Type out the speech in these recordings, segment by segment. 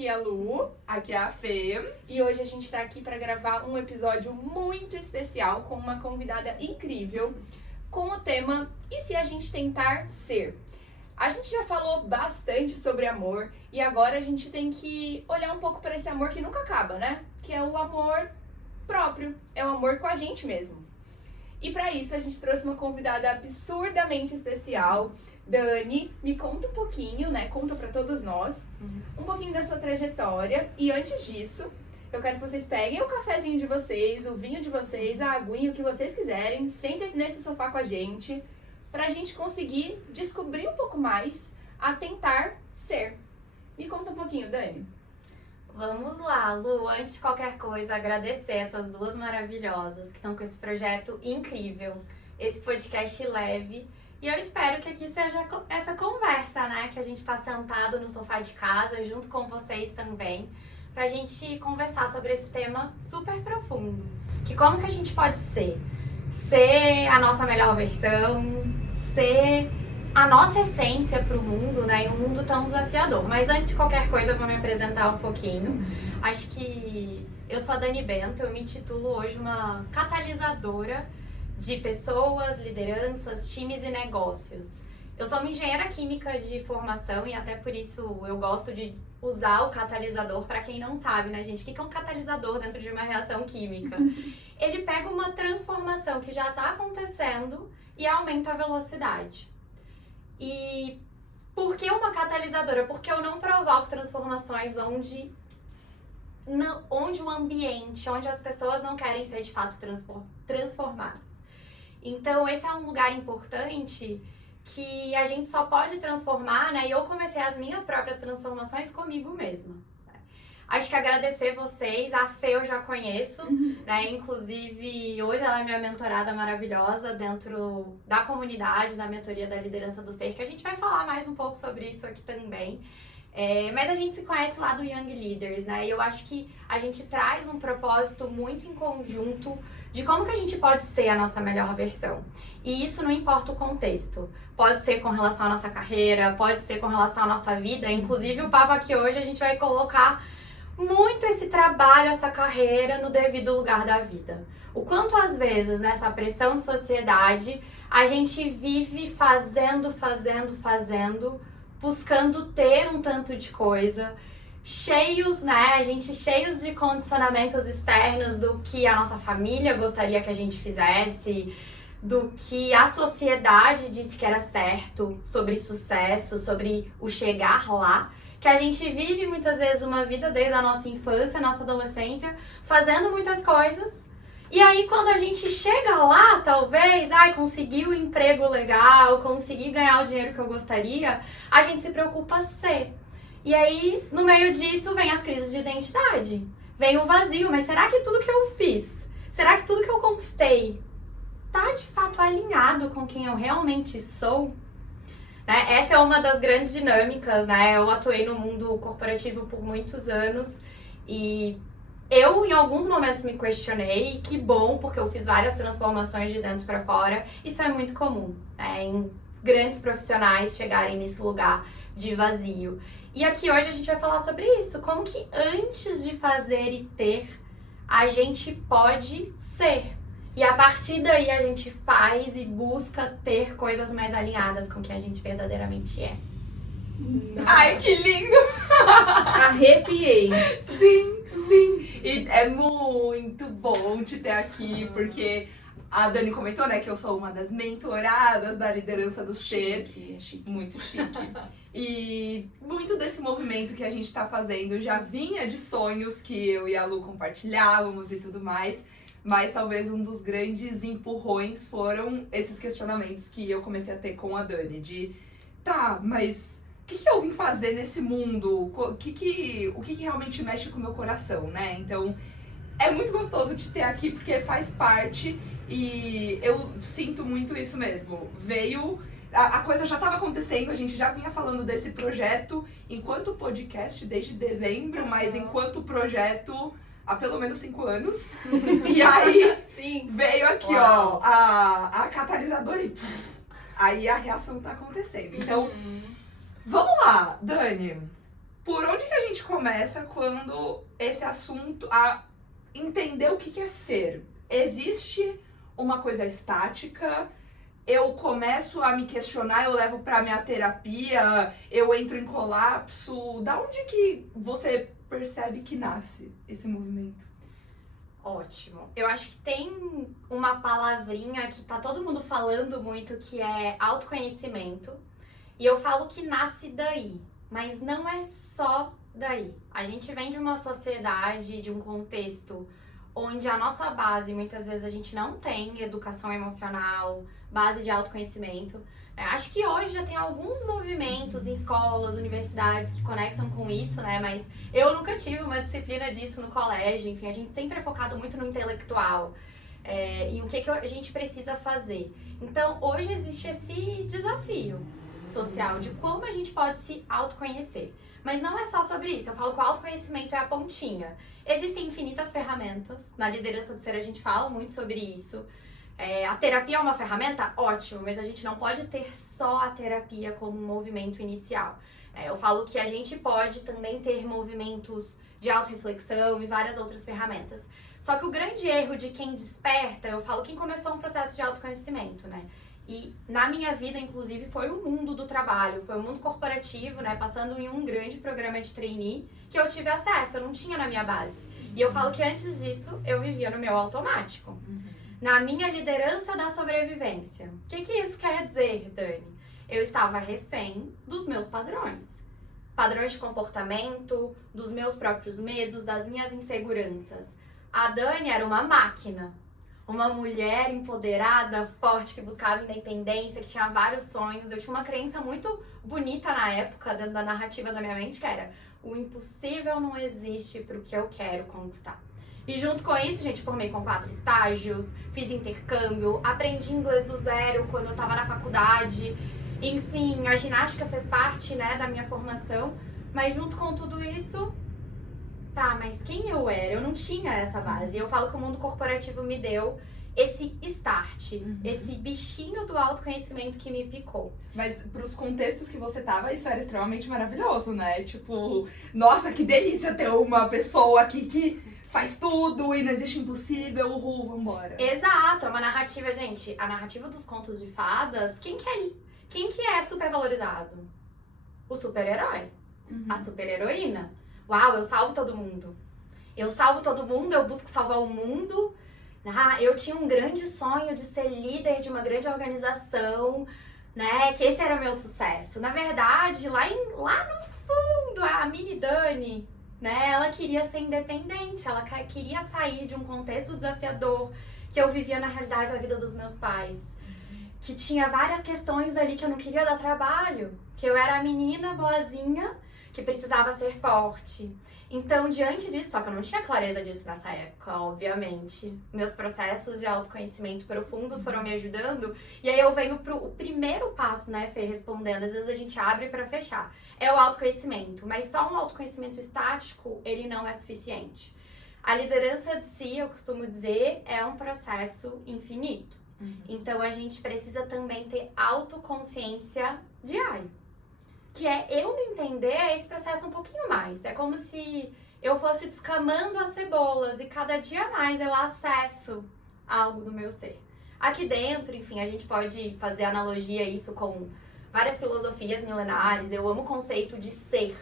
Aqui é a Lu. Aqui é a Fê. E hoje a gente tá aqui para gravar um episódio muito especial com uma convidada incrível, com o tema E se a gente tentar ser? A gente já falou bastante sobre amor e agora a gente tem que olhar um pouco para esse amor que nunca acaba, né? Que é o amor próprio, é o amor com a gente mesmo. E para isso a gente trouxe uma convidada absurdamente especial. Dani, me conta um pouquinho, né? Conta pra todos nós um pouquinho da sua trajetória. E antes disso, eu quero que vocês peguem o cafezinho de vocês, o vinho de vocês, a aguinha, o que vocês quiserem. Sentem nesse sofá com a gente, pra gente conseguir descobrir um pouco mais a tentar ser. Me conta um pouquinho, Dani. Vamos lá, Lu. Antes de qualquer coisa, agradecer essas duas maravilhosas que estão com esse projeto incrível, esse podcast leve. E eu espero que aqui seja essa conversa, né? Que a gente tá sentado no sofá de casa, junto com vocês também, pra gente conversar sobre esse tema super profundo. Que como que a gente pode ser? Ser a nossa melhor versão, ser a nossa essência pro mundo, né? Em um mundo tão desafiador. Mas antes de qualquer coisa, eu vou me apresentar um pouquinho. Acho que eu sou a Dani Bento, eu me intitulo hoje uma catalisadora de pessoas, lideranças, times e negócios. Eu sou uma engenheira química de formação e até por isso eu gosto de usar o catalisador. Para quem não sabe, né, gente? O que é um catalisador dentro de uma reação química? Ele pega uma transformação que já está acontecendo e aumenta a velocidade. E por que uma catalisadora? Porque eu não provoco transformações onde o ambiente, onde as pessoas não querem ser de fato transformadas. Então, esse é um lugar importante que a gente só pode transformar, né? E eu comecei as minhas próprias transformações comigo mesma. Acho que agradecer vocês, a Fê eu já conheço, né? Inclusive, hoje ela é minha mentorada maravilhosa dentro da comunidade, da mentoria da liderança do ser, que a gente vai falar mais um pouco sobre isso aqui também. Mas a gente se conhece lá do Young Leaders, né? E eu acho que a gente traz um propósito muito em conjunto de como que a gente pode ser a nossa melhor versão. E isso não importa o contexto. Pode ser com relação à nossa carreira, pode ser com relação à nossa vida. Inclusive, o papo aqui hoje a gente vai colocar muito esse trabalho, essa carreira no devido lugar da vida. O quanto às vezes nessa pressão de sociedade a gente vive fazendo, buscando ter um tanto de coisa, cheios, né? A gente cheios de condicionamentos externos do que a nossa família gostaria que a gente fizesse, do que a sociedade disse que era certo, sobre sucesso, sobre o chegar lá. Que a gente vive muitas vezes uma vida desde a nossa infância, nossa adolescência, fazendo muitas coisas. E aí quando a gente chega lá, talvez, consegui um emprego legal, consegui ganhar o dinheiro que eu gostaria, a gente se preocupa ser. E aí, no meio disso, vem as crises de identidade. Vem o vazio, mas será que tudo que eu fiz, será que tudo que eu conquistei tá de fato alinhado com quem eu realmente sou? Né? Essa é uma das grandes dinâmicas, né? Eu atuei no mundo corporativo por muitos anos e eu, em alguns momentos, me questionei, e que bom, porque eu fiz várias transformações de dentro para fora. Isso é muito comum, né? Em grandes profissionais chegarem nesse lugar de vazio. E aqui hoje a gente vai falar sobre isso. Como que antes de fazer e ter, a gente pode ser. E a partir daí a gente faz e busca ter coisas mais alinhadas com o que a gente verdadeiramente é. Ai, que lindo! Arrepiei. Sim. E é muito bom te ter aqui, porque a Dani comentou, né, que eu sou uma das mentoradas da liderança do ser. Chique. Muito chique. E muito desse movimento que a gente tá fazendo já vinha de sonhos que eu e a Lu compartilhávamos e tudo mais. Mas talvez um dos grandes empurrões foram esses questionamentos que eu comecei a ter com a Dani. De, mas o que eu vim fazer nesse mundo? O que realmente mexe com o meu coração, né? Então, é muito gostoso te ter aqui porque faz parte e eu sinto muito isso mesmo. A coisa já estava acontecendo, a gente já vinha falando desse projeto enquanto podcast desde dezembro, mas enquanto projeto há pelo menos 5 anos. E aí Sim. Veio aqui, ó, a catalisadora e aí a reação tá acontecendo. Então, vamos lá, Dani. Por onde que a gente começa quando esse assunto, a entender o que é ser. Existe uma coisa estática, eu começo a me questionar, eu levo pra minha terapia, eu entro em colapso. Da onde que você percebe que nasce esse movimento? Ótimo. Eu acho que tem uma palavrinha que tá todo mundo falando muito, que é autoconhecimento. E eu falo que nasce daí, mas não é só daí. A gente vem de uma sociedade, de um contexto onde a nossa base, muitas vezes a gente não tem educação emocional, base de autoconhecimento. Acho que hoje já tem alguns movimentos em escolas, universidades que conectam com isso, né? Mas eu nunca tive uma disciplina disso no colégio. Enfim, a gente sempre é focado muito no intelectual. E o que a gente precisa fazer. Então, hoje existe esse desafio social de como a gente pode se autoconhecer. Mas não é só sobre isso. Eu falo que o autoconhecimento é a pontinha. Existem infinitas ferramentas. Na liderança do ser a gente fala muito sobre isso. A terapia é uma ferramenta? Ótimo, mas a gente não pode ter só a terapia como um movimento inicial. Eu falo que a gente pode também ter movimentos de autorreflexão e várias outras ferramentas. Só que o grande erro de quem desperta, eu falo quem começou um processo de autoconhecimento, né? E na minha vida, inclusive, foi o mundo do trabalho, foi o mundo corporativo, né? Passando em um grande programa de trainee que eu tive acesso, eu não tinha na minha base. E eu falo que antes disso, eu vivia no meu automático. Na minha liderança da sobrevivência. O que isso quer dizer, Dani? Eu estava refém dos meus padrões. Padrões de comportamento, dos meus próprios medos, das minhas inseguranças. A Dani era uma máquina. Uma mulher empoderada, forte, que buscava independência, que tinha vários sonhos. Eu tinha uma crença muito bonita na época, dentro da narrativa da minha mente, que era: o impossível não existe para o que eu quero conquistar. E junto com isso, gente, formei com 4 estágios, fiz intercâmbio, aprendi inglês do zero quando eu tava na faculdade. Enfim, a ginástica fez parte, né, da minha formação. Mas junto com tudo isso, mas quem eu era? Eu não tinha essa base. E eu falo que o mundo corporativo me deu esse start, esse bichinho do autoconhecimento que me picou. Mas pros contextos que você tava, isso era extremamente maravilhoso, né? Tipo, nossa, que delícia ter uma pessoa aqui que faz tudo e não existe impossível, vambora. Exato, é uma narrativa, gente. A narrativa dos contos de fadas, quem que é super valorizado? O super-herói, a super-heroína. Uau, eu salvo todo mundo. Eu busco salvar o mundo. Eu tinha um grande sonho de ser líder de uma grande organização, né? Que esse era o meu sucesso. Na verdade, lá no fundo, a mini Dani, né? Ela queria ser independente, ela queria sair de um contexto desafiador que eu vivia na realidade da vida dos meus pais. Que tinha várias questões ali que eu não queria dar trabalho. Que eu era a menina boazinha que precisava ser forte. Então, diante disso, só que eu não tinha clareza disso nessa época, obviamente. Meus processos de autoconhecimento profundos foram me ajudando. E aí eu venho pro primeiro passo, né, Fê, respondendo. Às vezes a gente abre pra fechar. É o autoconhecimento, mas só um autoconhecimento estático, ele não é suficiente. A liderança de si, eu costumo dizer, é um processo infinito. Então, a gente precisa também ter autoconsciência diária. Que é eu me entender esse processo um pouquinho mais. É como se eu fosse descamando as cebolas e cada dia mais eu acesso algo do meu ser. Aqui dentro, enfim, a gente pode fazer analogia a isso com várias filosofias milenares. Eu amo o conceito de ser.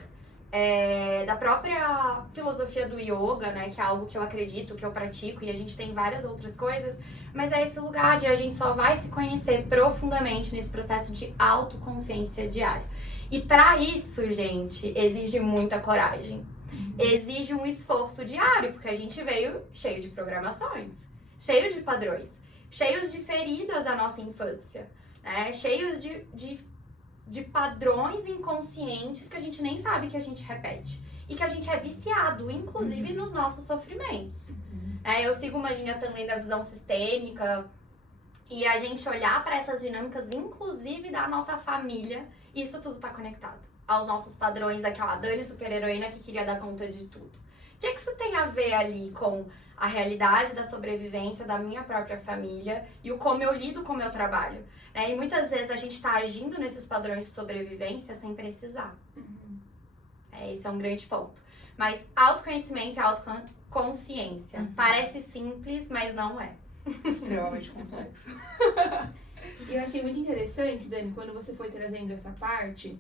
Da própria filosofia do yoga, né? Que é algo que eu acredito, que eu pratico, e a gente tem várias outras coisas. Mas é esse lugar de a gente só vai se conhecer profundamente nesse processo de autoconsciência diária. E pra isso, gente, exige muita coragem. Exige um esforço diário, porque a gente veio cheio de programações, cheio de padrões, cheios de feridas da nossa infância, né? Cheios de padrões inconscientes que a gente nem sabe que a gente repete. E que a gente é viciado, inclusive nos nossos sofrimentos. Eu sigo uma linha também da visão sistêmica. E a gente olhar para essas dinâmicas, inclusive da nossa família, isso tudo tá conectado aos nossos padrões, aquela Dani super-heroína que queria dar conta de tudo. O que isso tem a ver ali com a realidade da sobrevivência da minha própria família e o como eu lido com o meu trabalho? E muitas vezes a gente tá agindo nesses padrões de sobrevivência sem precisar. Esse é um grande ponto. Mas autoconhecimento e autoconsciência. Parece simples, mas não é. Extremamente complexo. E eu achei muito interessante, Dani, quando você foi trazendo essa parte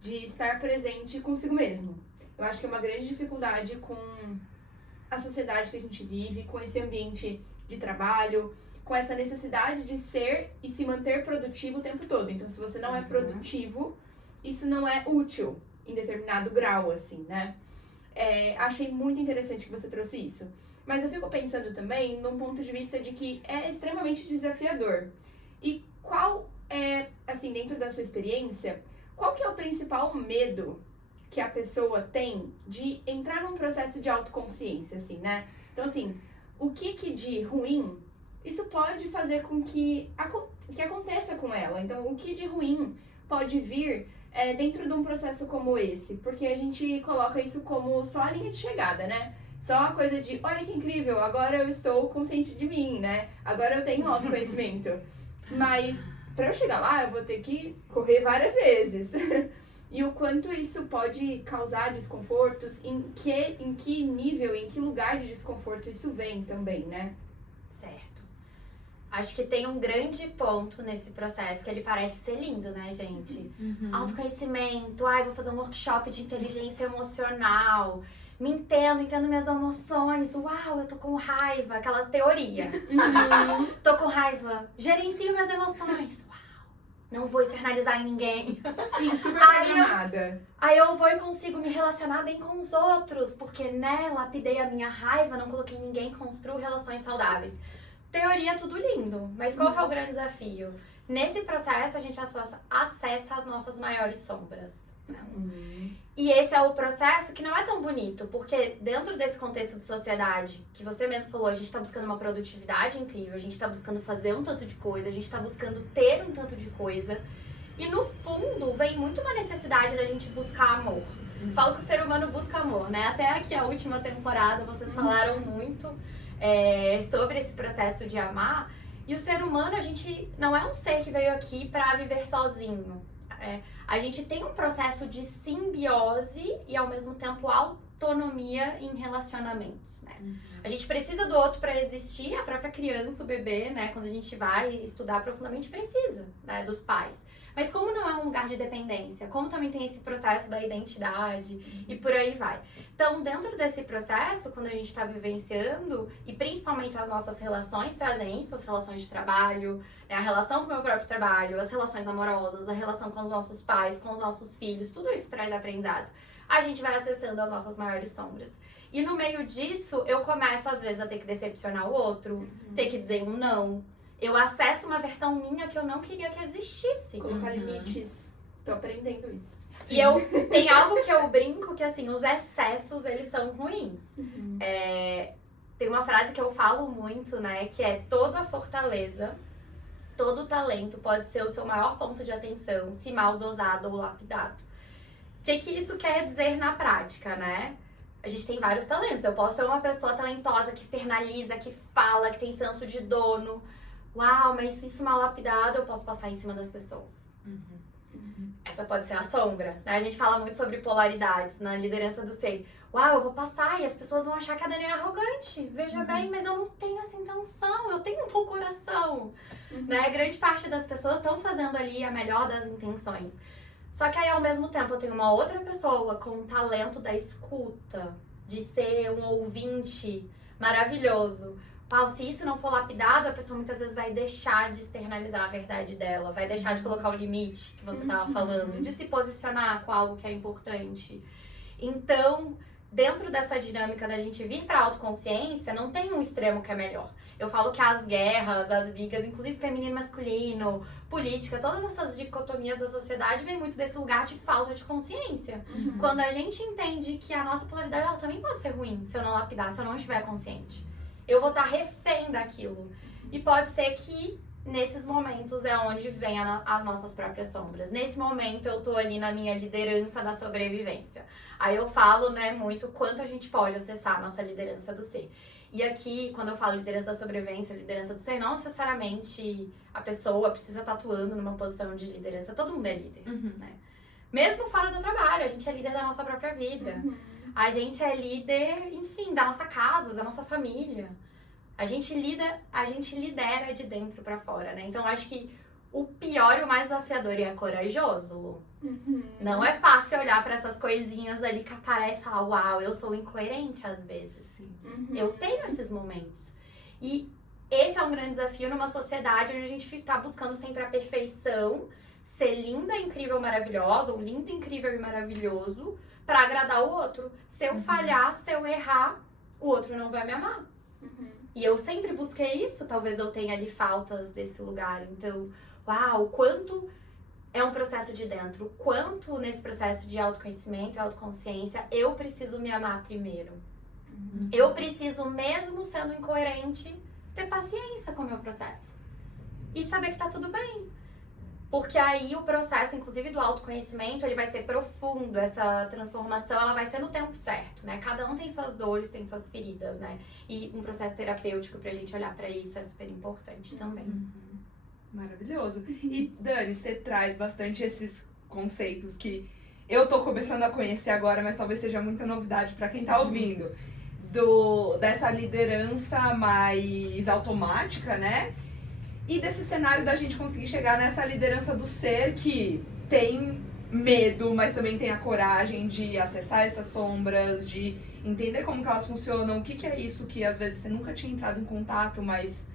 de estar presente consigo mesmo. Eu acho que é uma grande dificuldade com a sociedade que a gente vive, com esse ambiente de trabalho, com essa necessidade de ser e se manter produtivo o tempo todo. Então, se você não é produtivo, isso não é útil em determinado grau, assim, né? Achei muito interessante que você trouxe isso. Mas eu fico pensando também num ponto de vista de que é extremamente desafiador. E qual é, assim, dentro da sua experiência, qual que é o principal medo que a pessoa tem de entrar num processo de autoconsciência, assim, né? Então, assim, o que de ruim isso pode fazer com que aconteça com ela? Então, o que de ruim pode vir dentro de um processo como esse? Porque a gente coloca isso como só a linha de chegada, né? Só a coisa de, olha que incrível, agora eu estou consciente de mim, né? Agora eu tenho autoconhecimento. Mas para eu chegar lá, eu vou ter que correr várias vezes. E o quanto isso pode causar desconfortos, em que nível, em que lugar de desconforto isso vem também, né? Certo. Acho que tem um grande ponto nesse processo, que ele parece ser lindo, né, gente? Autoconhecimento, vou fazer um workshop de inteligência emocional, me entendo minhas emoções, uau, eu tô com raiva, aquela teoria. Tô com raiva, gerencio minhas emoções, uau, não vou externalizar em ninguém. Sim, super programada. Aí eu vou e consigo me relacionar bem com os outros, porque, né, lapidei a minha raiva, não coloquei ninguém, construo relações saudáveis. Teoria é tudo lindo, mas qual que é o grande desafio? Nesse processo, a gente acessa as nossas maiores sombras. E esse é o processo que não é tão bonito, porque dentro desse contexto de sociedade, que você mesmo falou, a gente tá buscando uma produtividade incrível, a gente tá buscando fazer um tanto de coisa, a gente tá buscando ter um tanto de coisa, e no fundo vem muito uma necessidade da gente buscar amor. Falo que o ser humano busca amor, né? Até aqui a última temporada vocês falaram muito sobre esse processo de amar, e o ser humano, a gente não é um ser que veio aqui pra viver sozinho. A gente tem um processo de simbiose e, ao mesmo tempo, autonomia em relacionamentos, né? A gente precisa do outro para existir, a própria criança, o bebê, né? Quando a gente vai estudar profundamente, precisa, né, dos pais. Mas como não é um lugar de dependência, como também tem esse processo da identidade e por aí vai. Então, dentro desse processo, quando a gente está vivenciando, e principalmente as nossas relações trazem isso, as relações de trabalho, né, a relação com o meu próprio trabalho, as relações amorosas, a relação com os nossos pais, com os nossos filhos, tudo isso traz aprendizado. A gente vai acessando as nossas maiores sombras. E no meio disso, eu começo às vezes a ter que decepcionar o outro, ter que dizer um não. Eu acesso uma versão minha que eu não queria que existisse. Colocar limites. Tô aprendendo isso. Sim. E tem algo que eu brinco que, assim, os excessos, eles são ruins. Tem uma frase que eu falo muito, né? Que é: toda fortaleza, todo talento pode ser o seu maior ponto de atenção, se mal dosado ou lapidado. O que isso quer dizer na prática, né? A gente tem vários talentos. Eu posso ser uma pessoa talentosa que externaliza, que fala, que tem senso de dono. Uau, mas se isso mal lapidado, eu posso passar em cima das pessoas. Essa pode ser a sombra, né? A gente fala muito sobre polaridades na liderança do ser. Uau, eu vou passar e as pessoas vão achar que a Dani é arrogante. Veja bem, mas eu não tenho essa intenção, eu tenho um bom coração. Né? Grande parte das pessoas estão fazendo ali a melhor das intenções. Só que aí, ao mesmo tempo, eu tenho uma outra pessoa com o talento da escuta, de ser um ouvinte maravilhoso. Paulo, se isso não for lapidado, a pessoa muitas vezes vai deixar de externalizar a verdade dela, vai deixar de colocar o limite que você estava falando, de se posicionar com algo que é importante. Então, dentro dessa dinâmica da gente vir para a autoconsciência, não tem um extremo que é melhor. Eu falo que as guerras, as brigas, inclusive feminino e masculino, política, todas essas dicotomias da sociedade vêm muito desse lugar de falta de consciência. Quando a gente entende que a nossa polaridade ela também pode ser ruim, se eu não lapidar, se eu não estiver consciente. Eu vou estar refém daquilo. E pode ser que nesses momentos é onde vem as nossas próprias sombras. Nesse momento eu tô ali na minha liderança da sobrevivência. Aí eu falo, né, muito quanto a gente pode acessar a nossa liderança do ser. E aqui, quando eu falo liderança da sobrevivência, liderança do ser, não necessariamente a pessoa precisa estar atuando numa posição de liderança. Todo mundo é líder, né? Mesmo fora do trabalho, a gente é líder da nossa própria vida. A gente é líder, enfim, da nossa casa, da nossa família. A gente lidera de dentro pra fora, né? Então, acho que o pior e o mais desafiador é corajoso, Lu. Não é fácil olhar pra essas coisinhas ali que aparecem e falar, uau, eu sou incoerente às vezes. Eu tenho esses momentos. E esse é um grande desafio numa sociedade onde a gente tá buscando sempre a perfeição, ser linda, incrível, maravilhosa, ou lindo, incrível e maravilhoso, pra agradar o outro. Se eu falhar, se eu errar, o outro não vai me amar. E eu sempre busquei isso, talvez eu tenha ali faltas desse lugar. Então, uau, o quanto é um processo de dentro, o quanto nesse processo de autoconhecimento e autoconsciência eu preciso me amar primeiro. Eu preciso, mesmo sendo incoerente, ter paciência com o meu processo. E saber que tá tudo bem. Porque aí o processo, inclusive do autoconhecimento, ele vai ser profundo. Essa transformação, ela vai ser no tempo certo, né? Cada um tem suas dores, tem suas feridas, né? E um processo terapêutico pra gente olhar pra isso é super importante também. Maravilhoso. E Dani, você traz bastante esses conceitos que eu tô começando a conhecer agora, mas talvez seja muita novidade pra quem tá ouvindo. Dessa liderança mais automática, né? E desse cenário da gente conseguir chegar nessa liderança do ser que tem medo, mas também tem a coragem de acessar essas sombras, de entender como que elas funcionam, o que é isso que às vezes você nunca tinha entrado em contato, mas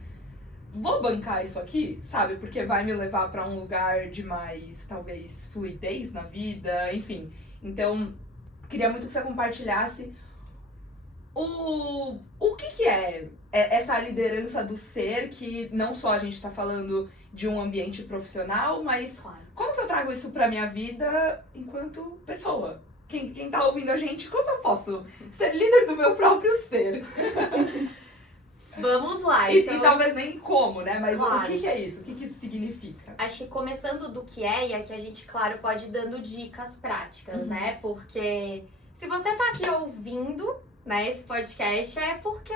vou bancar isso aqui, sabe? Porque vai me levar pra um lugar de mais, talvez, fluidez na vida, enfim. Então, queria muito que você compartilhasse o que é essa liderança do ser, que não só a gente tá falando de um ambiente profissional, mas como que eu trago isso pra minha vida enquanto pessoa? Quem tá ouvindo a gente, como eu posso ser líder do meu próprio ser? Vamos lá, E então. talvez nem como, né? Mas Claro. o que é isso? O que isso significa? Acho que começando do que é, e aqui a gente, claro, pode ir dando dicas práticas, né? Porque se você tá aqui ouvindo, né, esse podcast, é porque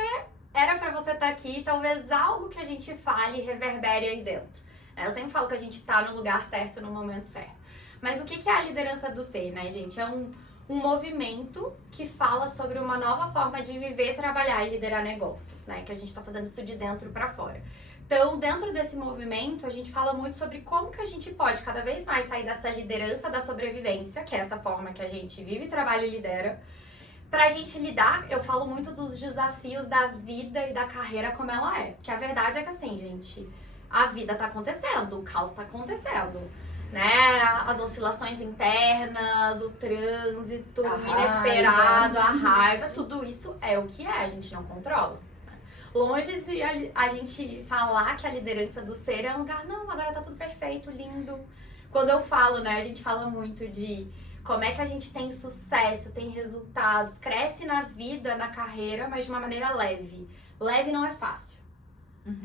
era pra você estar aqui, talvez algo que a gente fale reverbere aí dentro. Né? Eu sempre falo que a gente tá no lugar certo, no momento certo. Mas o que é a liderança do ser, né, gente? É um movimento que fala sobre uma nova forma de viver, trabalhar e liderar negócios, né? Que a gente tá fazendo isso de dentro pra fora. Então, dentro desse movimento, a gente fala muito sobre como que a gente pode cada vez mais sair dessa liderança da sobrevivência, que é essa forma que a gente vive, trabalha e lidera, pra gente lidar, eu falo muito dos desafios da vida e da carreira como ela é. Porque a verdade é que assim, gente, a vida tá acontecendo, o caos tá acontecendo, né? As oscilações internas, o trânsito inesperado, a raiva, tudo isso é o que é, a gente não controla. Longe de a gente falar que a liderança do ser é um lugar, não, agora tá tudo perfeito, lindo. Quando eu falo, né, a gente fala muito de como é que a gente tem sucesso, tem resultados, cresce na vida, na carreira, mas de uma maneira leve. Leve não é fácil.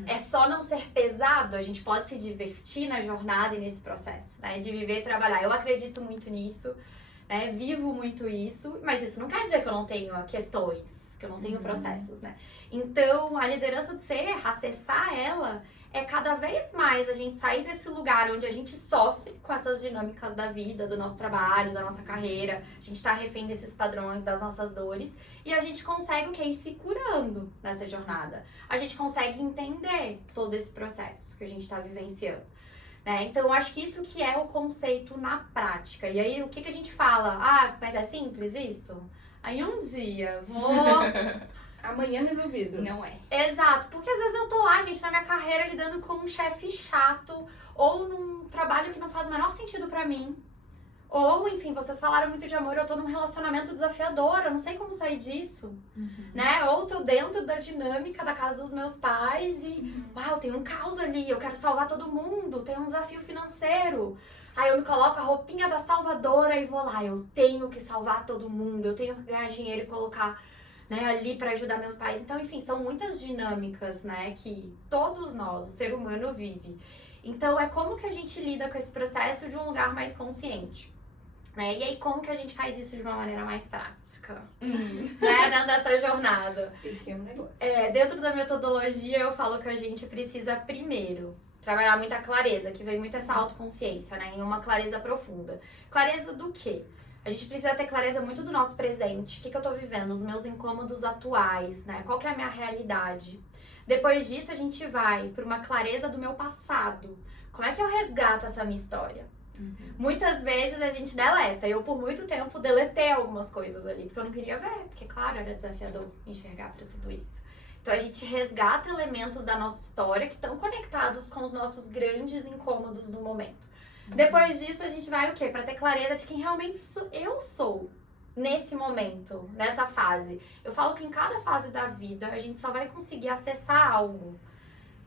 É só não ser pesado, a gente pode se divertir na jornada e nesse processo, né, de viver e trabalhar. Eu acredito muito nisso, né, vivo muito isso, mas isso não quer dizer que eu não tenho questões, que eu não tenho processos, né. Então, a liderança do ser, acessar ela, é cada vez mais a gente sair desse lugar onde a gente sofre com essas dinâmicas da vida, do nosso trabalho, da nossa carreira. A gente tá refém desses padrões, das nossas dores. E a gente consegue o que? Ir se curando nessa jornada. A gente consegue entender todo esse processo que a gente tá vivenciando. Né? Então, eu acho que isso que é o conceito na prática. E aí, o que a gente fala? Ah, mas é simples isso? Aí um dia, vou... Amanhã resolvido. Não é. Exato, porque às vezes eu tô lá, gente, na minha carreira lidando com um chefe chato, ou num trabalho que não faz o menor sentido pra mim. Ou, enfim, vocês falaram muito de amor, eu tô num relacionamento desafiador, eu não sei como sair disso, né? Ou tô dentro da dinâmica da casa dos meus pais e, uau, tem um caos ali, eu quero salvar todo mundo, tem um desafio financeiro. Aí eu me coloco a roupinha da salvadora e vou lá, eu tenho que salvar todo mundo, eu tenho que ganhar dinheiro e colocar... né, ali para ajudar meus pais. Então, enfim, são muitas dinâmicas, né, que todos nós, o ser humano, vive. Então, é como que a gente lida com esse processo de um lugar mais consciente, né? E aí, como que a gente faz isso de uma maneira mais prática, né, dentro dessa jornada? Esse é um negócio. Dentro da metodologia, eu falo que a gente precisa primeiro trabalhar muito a clareza, que vem muito essa autoconsciência, né? Em uma clareza profunda. Clareza do quê? A gente precisa ter clareza muito do nosso presente. O que eu tô vivendo? Os meus incômodos atuais, né? Qual que é a minha realidade? Depois disso, a gente vai para uma clareza do meu passado. Como é que eu resgato essa minha história? Muitas vezes a gente deleta. Eu, por muito tempo, deletei algumas coisas ali, porque eu não queria ver. Porque, claro, era desafiador enxergar para tudo isso. Então, a gente resgata elementos da nossa história que estão conectados com os nossos grandes incômodos do momento. Depois disso, a gente vai o quê? Pra ter clareza de quem realmente eu sou nesse momento, nessa fase. Eu falo que em cada fase da vida, a gente só vai conseguir acessar algo.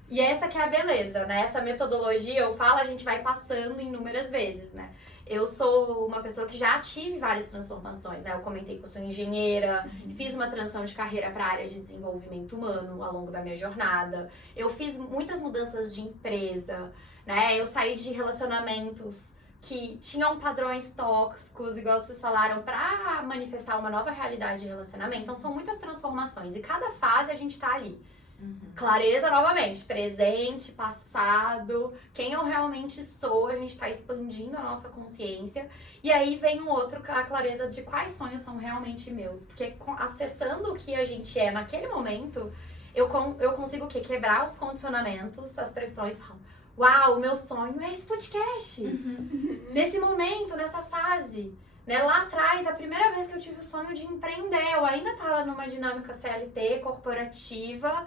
E essa que é a beleza, né? Essa metodologia, eu falo, a gente vai passando inúmeras vezes, né? Eu sou uma pessoa que já tive várias transformações, né? Eu comentei que eu sou engenheira, fiz uma transição de carreira para a área de desenvolvimento humano ao longo da minha jornada. Eu fiz muitas mudanças de empresa, né? Eu saí de relacionamentos que tinham padrões tóxicos, igual vocês falaram, para manifestar uma nova realidade de relacionamento. Então, são muitas transformações e cada fase a gente tá ali. Clareza novamente, presente, passado, quem eu realmente sou, a gente tá expandindo a nossa consciência. E aí vem um outro, a clareza de quais sonhos são realmente meus. Porque acessando o que a gente é naquele momento, eu consigo o quê? Quebrar os condicionamentos, as pressões, uau, o meu sonho é esse podcast. Nesse momento, nessa fase. Né? Lá atrás, a primeira vez que eu tive o sonho de empreender, eu ainda tava numa dinâmica CLT, corporativa,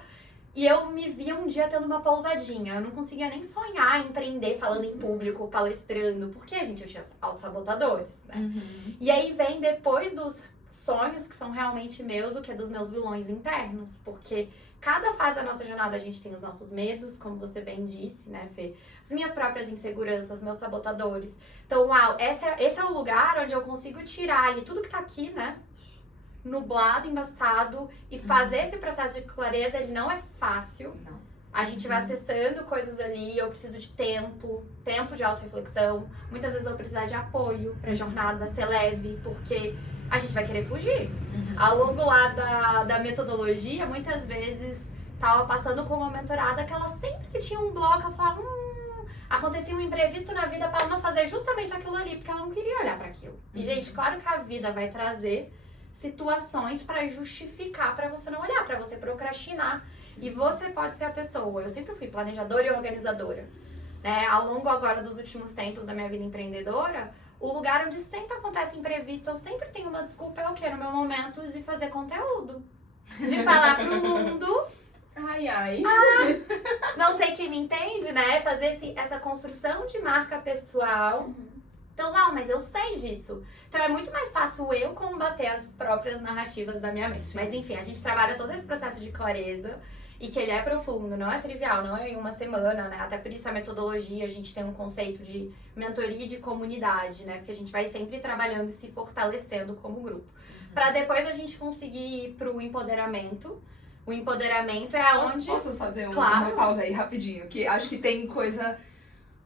e eu me via um dia tendo uma pousadinha. Eu não conseguia nem sonhar em empreender, falando em público, palestrando, porque, gente, eu tinha autossabotadores, né? E aí vem depois dos sonhos que são realmente meus, o que é dos meus vilões internos, porque cada fase da nossa jornada a gente tem os nossos medos, como você bem disse, né, Fê? As minhas próprias inseguranças, meus sabotadores. Então, uau, esse é o lugar onde eu consigo tirar ali tudo que tá aqui, né, nublado, embaçado, e fazer esse processo de clareza, ele não é fácil. Não. A gente vai acessando coisas ali, eu preciso de tempo de autorreflexão. Muitas vezes eu vou precisar de apoio pra jornada ser leve, porque a gente vai querer fugir. Ao longo lá da metodologia, muitas vezes tava passando com uma mentorada que ela sempre que tinha um bloco, ela falava, acontecia um imprevisto na vida para ela não fazer justamente aquilo ali, porque ela não queria olhar para aquilo. E, gente, claro que a vida vai trazer situações para justificar para você não olhar, para você procrastinar. E você pode ser a pessoa. Eu sempre fui planejadora e organizadora. Né? Ao longo agora dos últimos tempos da minha vida empreendedora, o lugar onde sempre acontece imprevisto, eu sempre tenho uma desculpa, é o quê? No meu momento de fazer conteúdo. De falar pro mundo. Ai. Não sei quem me entende, né? Fazer essa construção de marca pessoal. Então, mas eu sei disso. Então, é muito mais fácil eu combater as próprias narrativas da minha mente. Mas, enfim, a gente trabalha todo esse processo de clareza e que ele é profundo, não é trivial, não é em uma semana, né? Até por isso a metodologia, a gente tem um conceito de mentoria e de comunidade, né? Porque a gente vai sempre trabalhando e se fortalecendo como grupo. Para depois a gente conseguir ir pro empoderamento. O empoderamento é aonde... Posso fazer Claro. uma pausa aí rapidinho? Que acho que tem coisa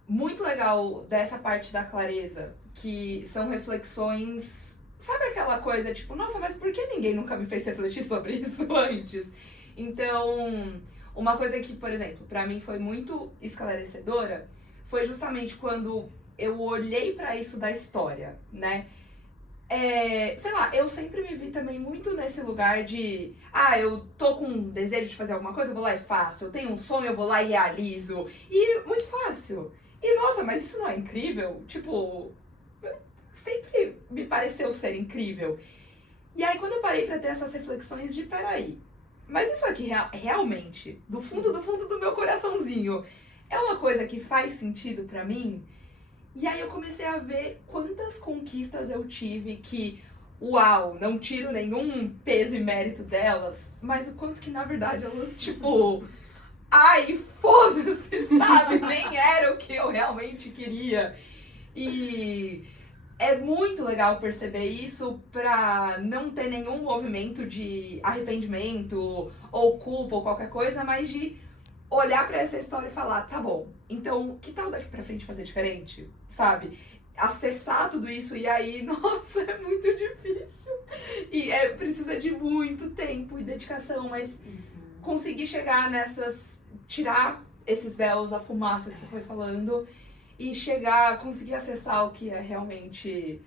muito legal dessa parte da clareza, que são reflexões... Sabe aquela coisa, tipo, nossa, mas por que ninguém nunca me fez refletir sobre isso antes? Então, uma coisa que, por exemplo, pra mim foi muito esclarecedora, foi justamente quando eu olhei pra isso da história, né? Sei lá, eu sempre me vi também muito nesse lugar de eu tô com um desejo de fazer alguma coisa, eu vou lá e faço. Eu tenho um sonho, eu vou lá e realizo. E muito fácil. E nossa, mas isso não é incrível? Tipo, sempre me pareceu ser incrível. E aí quando eu parei pra ter essas reflexões de peraí, mas isso aqui realmente, do fundo do meu coraçãozinho, é uma coisa que faz sentido pra mim? E aí eu comecei a ver quantas conquistas eu tive que, uau, não tiro nenhum peso e mérito delas, mas o quanto que na verdade elas, tipo, foda-se, sabe? Nem era o que eu realmente queria. E é muito legal perceber isso pra não ter nenhum movimento de arrependimento ou culpa ou qualquer coisa, mas de olhar pra essa história e falar, tá bom, então que tal daqui pra frente fazer diferente, sabe? Acessar tudo isso e aí, nossa, é muito difícil. E precisa de muito tempo e dedicação, mas conseguir chegar nessas, tirar esses véus, a fumaça que você foi falando, e chegar, conseguir acessar o que é realmente,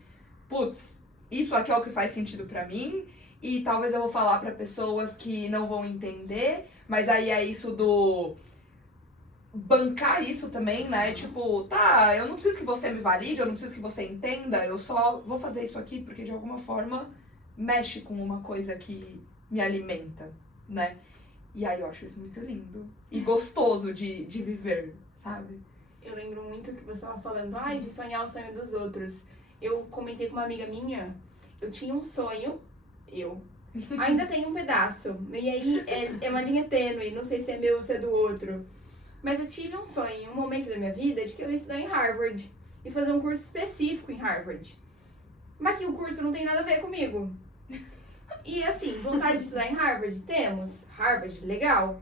putz, isso aqui é o que faz sentido pra mim, e talvez eu vou falar pra pessoas que não vão entender, mas aí é isso do bancar isso também, né? Tipo, tá, eu não preciso que você me valide, eu não preciso que você entenda, eu só vou fazer isso aqui porque de alguma forma mexe com uma coisa que me alimenta, né? E aí eu acho isso muito lindo e gostoso de viver, sabe? Eu lembro muito que você estava falando, ai, de sonhar o sonho dos outros. Eu comentei com uma amiga minha, eu tinha um sonho, ainda tenho um pedaço, e aí é uma linha tênue, não sei se é meu ou se é do outro. Mas eu tive um sonho em um momento da minha vida de que eu ia estudar em Harvard e fazer um curso específico em Harvard. Mas que o curso não tem nada a ver comigo. E assim, vontade de estudar em Harvard? Temos. Harvard, legal.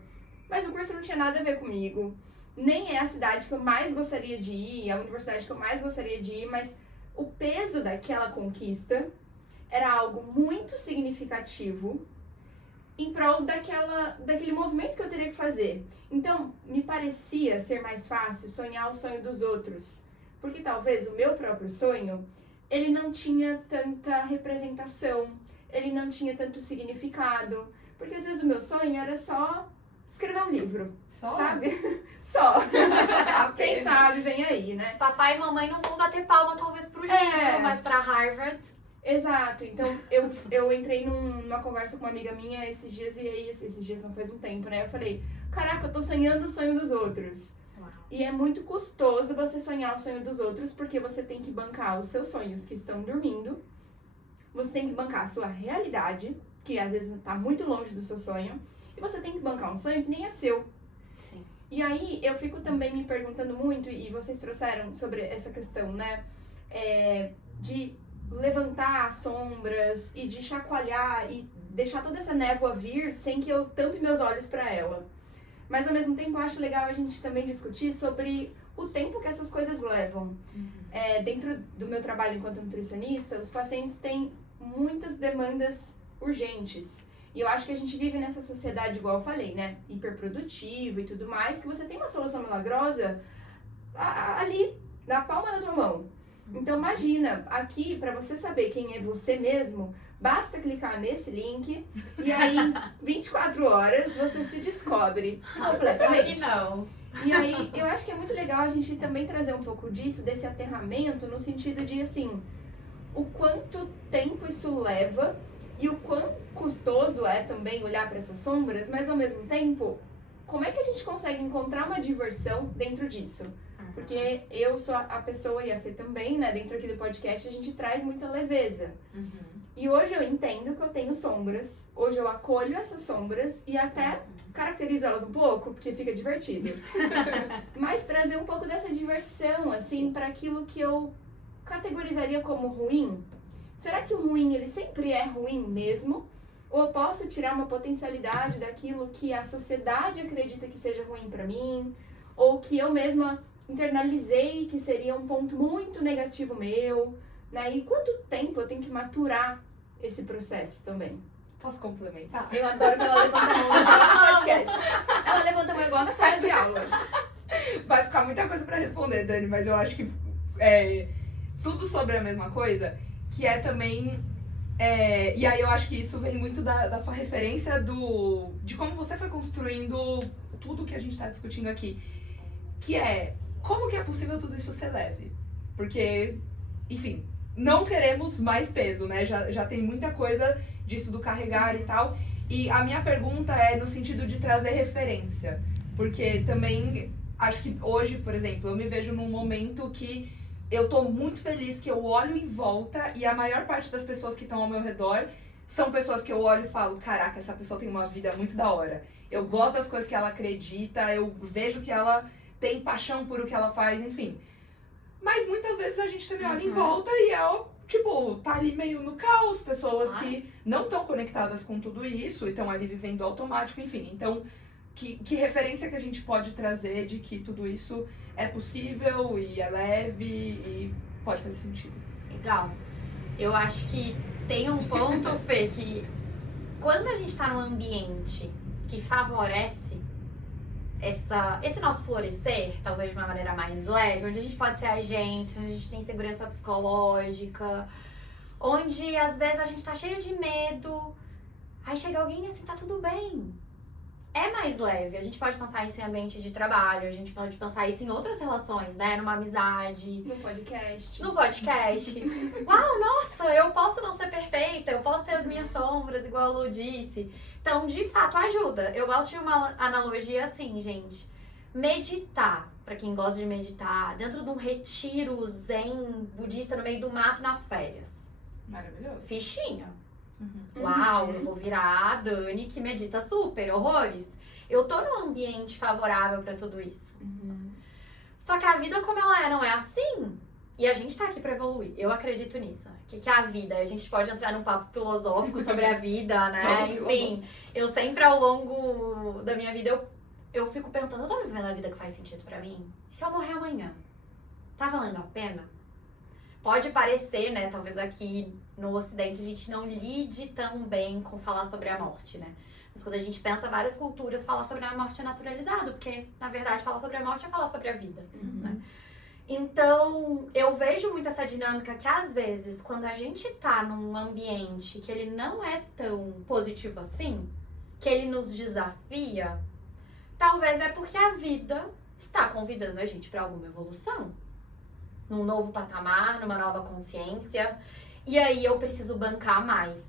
Mas o curso não tinha nada a ver comigo. Nem é a cidade que eu mais gostaria de ir, a universidade que eu mais gostaria de ir, mas o peso daquela conquista era algo muito significativo em prol daquele movimento que eu teria que fazer. Então, me parecia ser mais fácil sonhar o sonho dos outros. Porque talvez o meu próprio sonho, ele não tinha tanta representação, ele não tinha tanto significado. Porque às vezes o meu sonho era só escrever um livro, sabe? Só. Quem sabe vem aí, né? Papai e mamãe não vão bater palma talvez pro livro, mas pra Harvard... Exato, então eu entrei numa conversa com uma amiga minha esses dias, e aí esses dias não faz um tempo, né? Eu falei, caraca, eu tô sonhando o sonho dos outros. Uau. E é muito custoso você sonhar o sonho dos outros, porque você tem que bancar os seus sonhos que estão dormindo, você tem que bancar a sua realidade, que às vezes tá muito longe do seu sonho, e você tem que bancar um sonho que nem é seu. Sim. E aí eu fico também me perguntando muito, e vocês trouxeram sobre essa questão, né? De levantar as sombras e de chacoalhar e deixar toda essa névoa vir sem que eu tampe meus olhos para ela. Mas ao mesmo tempo eu acho legal a gente também discutir sobre o tempo que essas coisas levam. Dentro do meu trabalho enquanto nutricionista, os pacientes têm muitas demandas urgentes. E eu acho que a gente vive nessa sociedade, igual eu falei, né? Hiperprodutiva e tudo mais, que você tem uma solução milagrosa ali, na palma da tua mão. Então imagina, aqui, para você saber quem é você mesmo, basta clicar nesse link e aí, 24 horas, você se descobre completamente. Não. E aí, eu acho que é muito legal a gente também trazer um pouco disso, desse aterramento, no sentido de, assim, o quanto tempo isso leva e o quão custoso é também olhar para essas sombras, mas ao mesmo tempo, como é que a gente consegue encontrar uma diversão dentro disso? Porque eu sou a pessoa, e a Fê também, né? Dentro aqui do podcast, a gente traz muita leveza. E hoje eu entendo que eu tenho sombras. Hoje eu acolho essas sombras e até caracterizo elas um pouco, porque fica divertido. Mas trazer um pouco dessa diversão, assim, para aquilo que eu categorizaria como ruim. Será que o ruim, ele sempre é ruim mesmo? Ou eu posso tirar uma potencialidade daquilo que a sociedade acredita que seja ruim para mim? Ou que eu mesma internalizei que seria um ponto muito negativo meu, né? E quanto tempo eu tenho que maturar esse processo também? Posso complementar? Eu adoro que ela levanta a mão no podcast. Ela levanta a mão igual na sala de aula. Vai ficar muita coisa pra responder, Dani, mas eu acho que tudo sobre a mesma coisa, que é também... e aí eu acho que isso vem muito da sua referência de como você foi construindo tudo que a gente tá discutindo aqui. Que é, como que é possível tudo isso ser leve? Porque, enfim, não queremos mais peso, né? Já tem muita coisa disso do carregar e tal. E a minha pergunta é no sentido de trazer referência. Porque também, acho que hoje, por exemplo, eu me vejo num momento que eu tô muito feliz, que eu olho em volta e a maior parte das pessoas que estão ao meu redor são pessoas que eu olho e falo, caraca, essa pessoa tem uma vida muito da hora. Eu gosto das coisas que ela acredita, eu vejo que ela tem paixão por o que ela faz, enfim. Mas muitas vezes a gente também olha em volta e tá ali meio no caos, pessoas que não estão conectadas com tudo isso e estão ali vivendo automático, enfim. Então, que referência que a gente pode trazer de que tudo isso é possível e é leve e pode fazer sentido? Legal. Eu acho que tem um ponto, Fê, que quando a gente tá num ambiente que favorece, esse nosso florescer, talvez de uma maneira mais leve, onde a gente pode ser a gente, onde a gente tem segurança psicológica, onde às vezes a gente tá cheio de medo, aí chega alguém e assim, tá tudo bem. É mais leve, a gente pode pensar isso em ambiente de trabalho, a gente pode pensar isso em outras relações, né? Numa amizade. No podcast. No podcast. Uau, nossa, eu posso não ser perfeita, eu posso ter as minhas sombras, igual a Lu disse. Então, de fato, ajuda. Eu gosto de uma analogia assim, gente. Meditar, pra quem gosta de meditar, dentro de um retiro zen budista no meio do mato nas férias. Maravilhoso. Fichinha. Uhum. Uau, eu vou virar a Dani que medita super, horrores. Eu tô num ambiente favorável pra tudo isso. Só que a vida como ela é, não é assim. E a gente tá aqui pra evoluir. Eu acredito nisso. O que é a vida? A gente pode entrar num papo filosófico sobre a vida, né? Enfim, eu sempre ao longo da minha vida, eu fico perguntando, eu tô vivendo a vida que faz sentido pra mim? E se eu morrer amanhã? Tá valendo a pena? Pode parecer, né, talvez aqui no Ocidente a gente não lide tão bem com falar sobre a morte, né? Mas quando a gente pensa várias culturas, falar sobre a morte é naturalizado, porque, na verdade, falar sobre a morte é falar sobre a vida, né? Então, eu vejo muito essa dinâmica que, às vezes, quando a gente tá num ambiente que ele não é tão positivo assim, que ele nos desafia, talvez é porque a vida está convidando a gente para alguma evolução. Num novo patamar, numa nova consciência. E aí eu preciso bancar mais.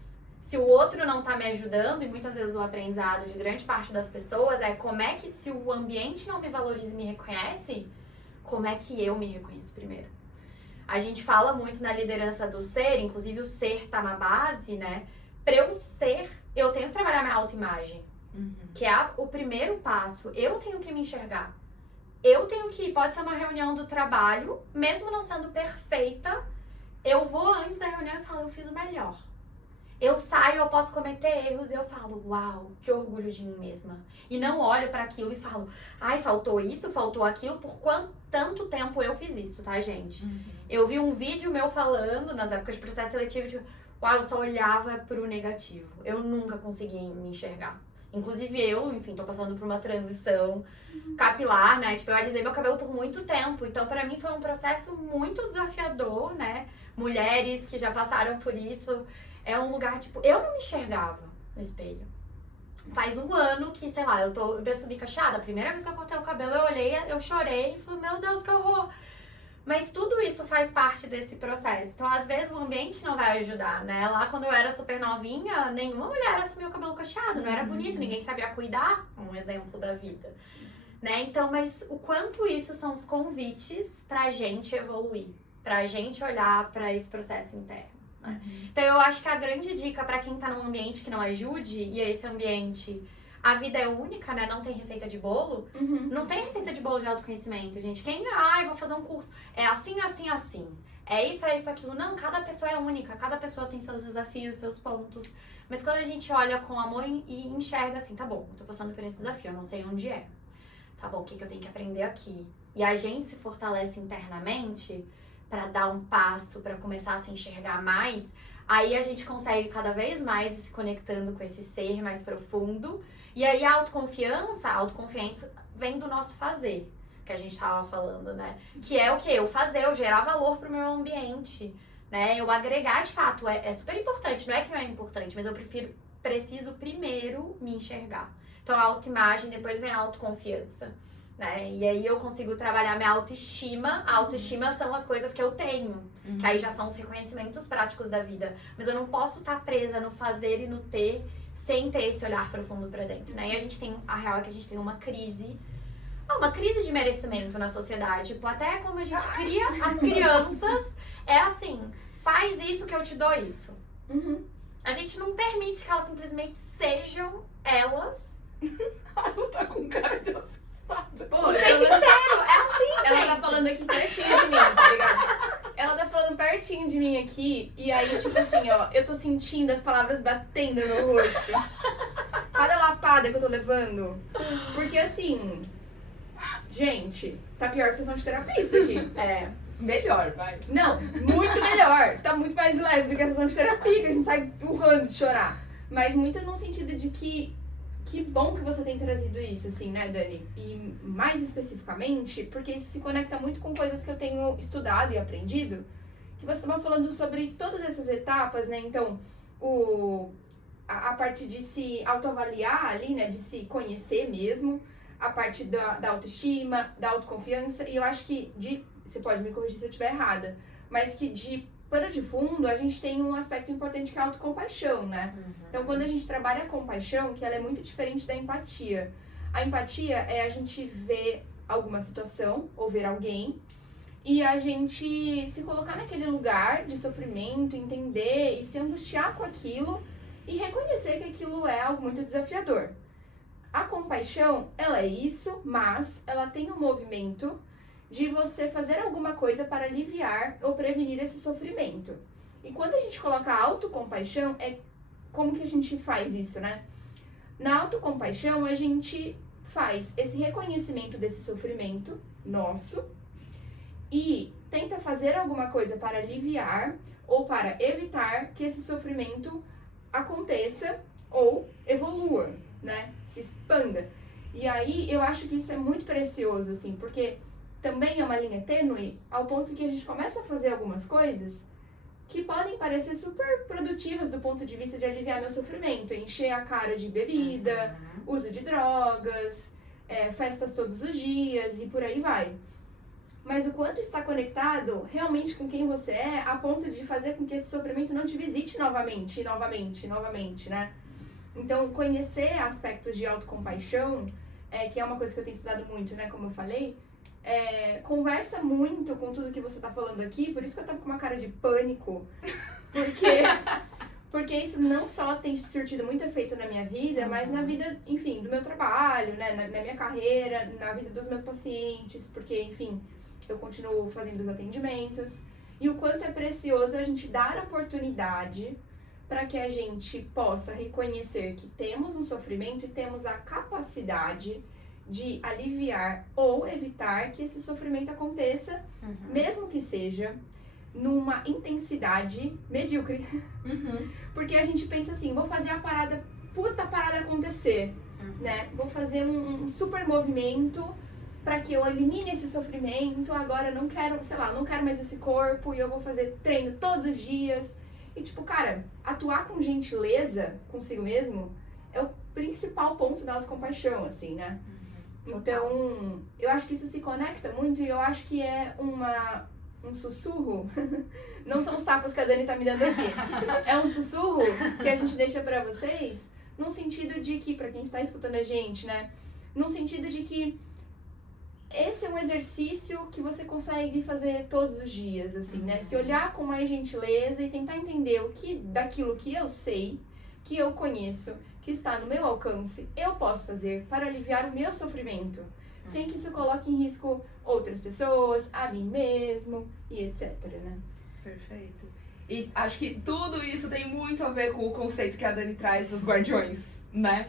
Se o outro não tá me ajudando, e muitas vezes o aprendizado de grande parte das pessoas é como é que, se o ambiente não me valoriza e me reconhece, como é que eu me reconheço primeiro? A gente fala muito na liderança do ser, inclusive o ser tá na base, né? Pra eu ser, eu tenho que trabalhar minha autoimagem. Que é o primeiro passo. Eu tenho que me enxergar. Eu tenho que ir, pode ser uma reunião do trabalho, mesmo não sendo perfeita, eu vou antes da reunião e falo, eu fiz o melhor. Eu saio, eu posso cometer erros e eu falo, uau, que orgulho de mim mesma. E não olho pra aquilo e falo, ai, faltou isso, faltou aquilo, por tanto tempo eu fiz isso, tá, gente? Eu vi um vídeo meu falando, nas épocas de processo seletivo, de, uau, eu só olhava pro negativo. Eu nunca consegui me enxergar. Inclusive eu, enfim, tô passando por uma transição capilar, né? Tipo, eu alisei meu cabelo por muito tempo. Então, pra mim, foi um processo muito desafiador, né? Mulheres que já passaram por isso. É um lugar, tipo, eu não me enxergava no espelho. Faz um ano que, sei lá, eu penso bicacheada. A primeira vez que eu cortei o cabelo, eu olhei, eu chorei e falei, meu Deus, que horror. Mas tudo isso faz parte desse processo. Então, às vezes, o ambiente não vai ajudar, né? Lá, quando eu era super novinha, nenhuma mulher assumia o cabelo cacheado. Não era bonito, ninguém sabia cuidar. Um exemplo da vida. Né? Então, mas o quanto isso são os convites pra gente evoluir. Pra gente olhar pra esse processo interno. Né? Então, eu acho que a grande dica pra quem tá num ambiente que não ajude, e esse ambiente... A vida é única, né? Não tem receita de bolo. Não tem receita de bolo de autoconhecimento, gente. Quem, eu vou fazer um curso. É assim, assim, assim. É isso, aquilo. Não, cada pessoa é única. Cada pessoa tem seus desafios, seus pontos. Mas quando a gente olha com amor e enxerga assim, tá bom, eu tô passando por esse desafio, eu não sei onde é. Tá bom, o que eu tenho que aprender aqui? E a gente se fortalece internamente pra dar um passo, pra começar a se enxergar mais. Aí a gente consegue cada vez mais ir se conectando com esse ser mais profundo. E aí a autoconfiança vem do nosso fazer, que a gente tava falando, né? Que é o quê? Eu fazer, eu gerar valor pro meu ambiente, né? Eu agregar, de fato, é super importante. Não é que não é importante, mas eu preciso primeiro me enxergar. Então a autoimagem, depois vem a autoconfiança, né? E aí eu consigo trabalhar minha autoestima. A autoestima são as coisas que eu tenho, que aí já são os reconhecimentos práticos da vida. Mas eu não posso estar presa no fazer e no ter, sem ter esse olhar profundo pra dentro, né? E a gente tem, a real é que a gente tem uma crise de merecimento na sociedade. Tipo, até como a gente cria as crianças, é assim, faz isso que eu te dou isso. A gente não permite que elas simplesmente sejam elas. Ela tá com cara de assustada. Pô, O tempo inteiro, é assim, ela gente. tá falando aqui pertinho de mim, tá ligado? Ela tá falando pertinho de mim aqui, e aí, tipo assim, ó, eu tô sentindo as palavras batendo no meu rosto. Cada lapada que eu tô levando. Porque assim, gente, tá pior que sessão de terapia isso aqui. É. Melhor, vai. Não, muito melhor. Tá muito mais leve do que a sessão de terapia, que a gente sai urrando de chorar. Mas muito no sentido de que que bom que você tem trazido isso, assim, né, Dani? E mais especificamente, porque isso se conecta muito com coisas que eu tenho estudado e aprendido, que você estava falando sobre todas essas etapas, né? Então, a parte de se autoavaliar ali, né, de se conhecer mesmo, a parte da autoestima, da autoconfiança, e eu acho que você pode me corrigir se eu estiver errada, mas que de pano de fundo, a gente tem um aspecto importante que é a autocompaixão, né? Então, quando a gente trabalha a compaixão, que ela é muito diferente da empatia. A empatia é a gente ver alguma situação, ou ver alguém, e a gente se colocar naquele lugar de sofrimento, entender e se angustiar com aquilo, e reconhecer que aquilo é algo muito desafiador. A compaixão, ela é isso, mas ela tem um movimento de você fazer alguma coisa para aliviar ou prevenir esse sofrimento. E quando a gente coloca a autocompaixão, como que a gente faz isso, né? Na autocompaixão, a gente faz esse reconhecimento desse sofrimento nosso e tenta fazer alguma coisa para aliviar ou para evitar que esse sofrimento aconteça ou evolua, né? Se expanda. E aí, eu acho que isso é muito precioso, assim, porque também é uma linha tênue ao ponto que a gente começa a fazer algumas coisas que podem parecer super produtivas do ponto de vista de aliviar meu sofrimento. Encher a cara de bebida, uso de drogas, festas todos os dias e por aí vai. Mas o quanto está conectado realmente com quem você é, a ponto de fazer com que esse sofrimento não te visite novamente, né? Então, conhecer aspectos de autocompaixão, que é uma coisa que eu tenho estudado muito, né, como eu falei, conversa muito com tudo que você tá falando aqui, por isso que eu tava com uma cara de pânico, porque isso não só tem surtido muito efeito na minha vida, mas na vida, enfim, do meu trabalho, né, na minha carreira, na vida dos meus pacientes, porque, enfim, eu continuo fazendo os atendimentos, e o quanto é precioso a gente dar oportunidade para que a gente possa reconhecer que temos um sofrimento e temos a capacidade de aliviar ou evitar que esse sofrimento aconteça, mesmo que seja numa intensidade medíocre. Porque a gente pensa assim, vou fazer a parada acontecer, né? Vou fazer um super movimento para que eu elimine esse sofrimento, agora eu não quero, não quero mais esse corpo e eu vou fazer treino todos os dias. E tipo, cara, atuar com gentileza consigo mesmo é o principal ponto da autocompaixão, assim, né? Então, eu acho que isso se conecta muito e eu acho que é um sussurro. Não são os tapas que a Dani tá me dando aqui. É um sussurro que a gente deixa pra vocês, num sentido de que, pra quem está escutando a gente, né? Num sentido de que esse é um exercício que você consegue fazer todos os dias, assim, né? Se olhar com mais gentileza e tentar entender daquilo que eu sei, que eu conheço, que está no meu alcance, eu posso fazer para aliviar o meu sofrimento, sem que isso coloque em risco outras pessoas, a mim mesmo e etc, né? Perfeito. E acho que tudo isso tem muito a ver com o conceito que a Dani traz dos guardiões, né?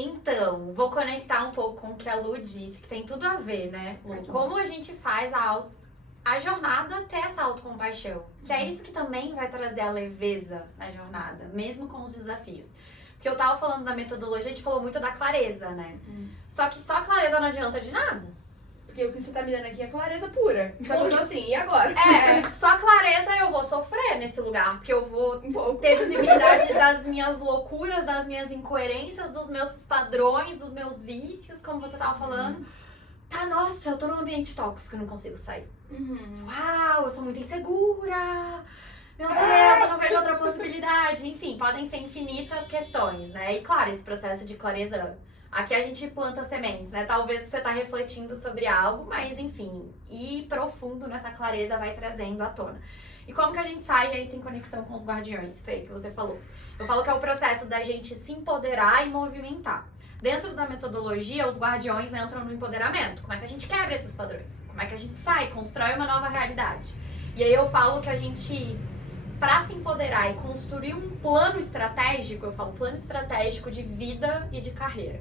Então, vou conectar um pouco com o que a Lu disse, que tem tudo a ver, né, Lu? Como a gente faz a jornada até essa autocompaixão, que é isso que também vai trazer a leveza na jornada, mesmo com os desafios. Porque eu tava falando da metodologia, a gente falou muito da clareza, né? Só que só clareza não adianta de nada. Porque o que você tá me dando aqui é clareza pura. Só que eu tô assim, e agora? Só clareza eu vou sofrer nesse lugar. Porque eu vou ter visibilidade das minhas loucuras, das minhas incoerências, dos meus padrões, dos meus vícios, como você tava falando. Tá, nossa, eu tô num ambiente tóxico e não consigo sair. Uau, eu sou muito insegura. Meu Deus, eu não vejo outra possibilidade. Enfim, podem ser infinitas questões, né? E claro, esse processo de clareza... Aqui a gente planta sementes, né? Talvez você tá refletindo sobre algo, mas enfim, ir profundo nessa clareza vai trazendo à tona. E como que a gente sai, e aí tem conexão com os guardiões, Fê, que você falou. Eu falo que é o processo da gente se empoderar e movimentar. Dentro da metodologia, os guardiões entram no empoderamento. Como é que a gente quebra esses padrões? Como é que a gente sai, constrói uma nova realidade? E aí eu falo que a gente... Para se empoderar e construir um plano estratégico, eu falo plano estratégico de vida e de carreira.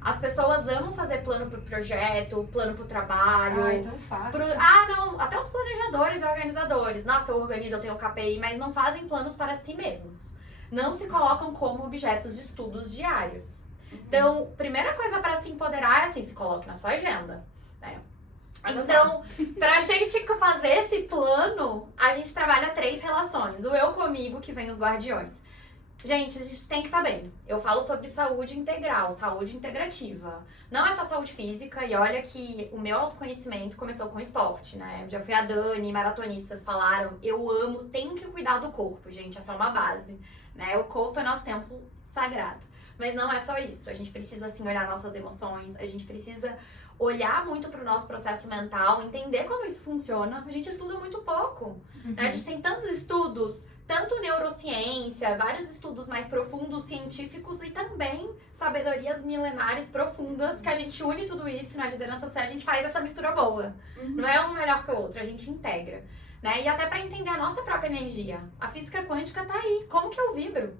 As pessoas amam fazer plano pro projeto, plano pro trabalho. Ai, tão fácil. Não, até os planejadores e organizadores. Nossa, eu organizo, eu tenho KPI, mas não fazem planos para si mesmos. Não se colocam como objetos de estudos diários. Então, primeira coisa para se empoderar é assim, se coloque na sua agenda, né? Então, pra gente fazer esse plano, a gente trabalha 3 relações. O eu comigo, que vem os guardiões. Gente, a gente tem que estar bem. Eu falo sobre saúde integral, saúde integrativa. Não é só saúde física, e olha que o meu autoconhecimento começou com esporte, né? Já fui a Dani, maratonistas falaram, eu amo, tenho que cuidar do corpo, gente, essa é uma base, né? O corpo é nosso templo sagrado. Mas não é só isso, a gente precisa, assim, olhar nossas emoções, a gente precisa olhar muito para o nosso processo mental, entender como isso funciona. A gente estuda muito pouco, né? A gente tem tantos estudos, tanto neurociência, vários estudos mais profundos, científicos e também sabedorias milenares profundas, que a gente une tudo isso na liderança do céu, a gente faz essa mistura boa. Não é um melhor que o outro, a gente integra, né? E até para entender a nossa própria energia. A física quântica tá aí. Como que eu vibro?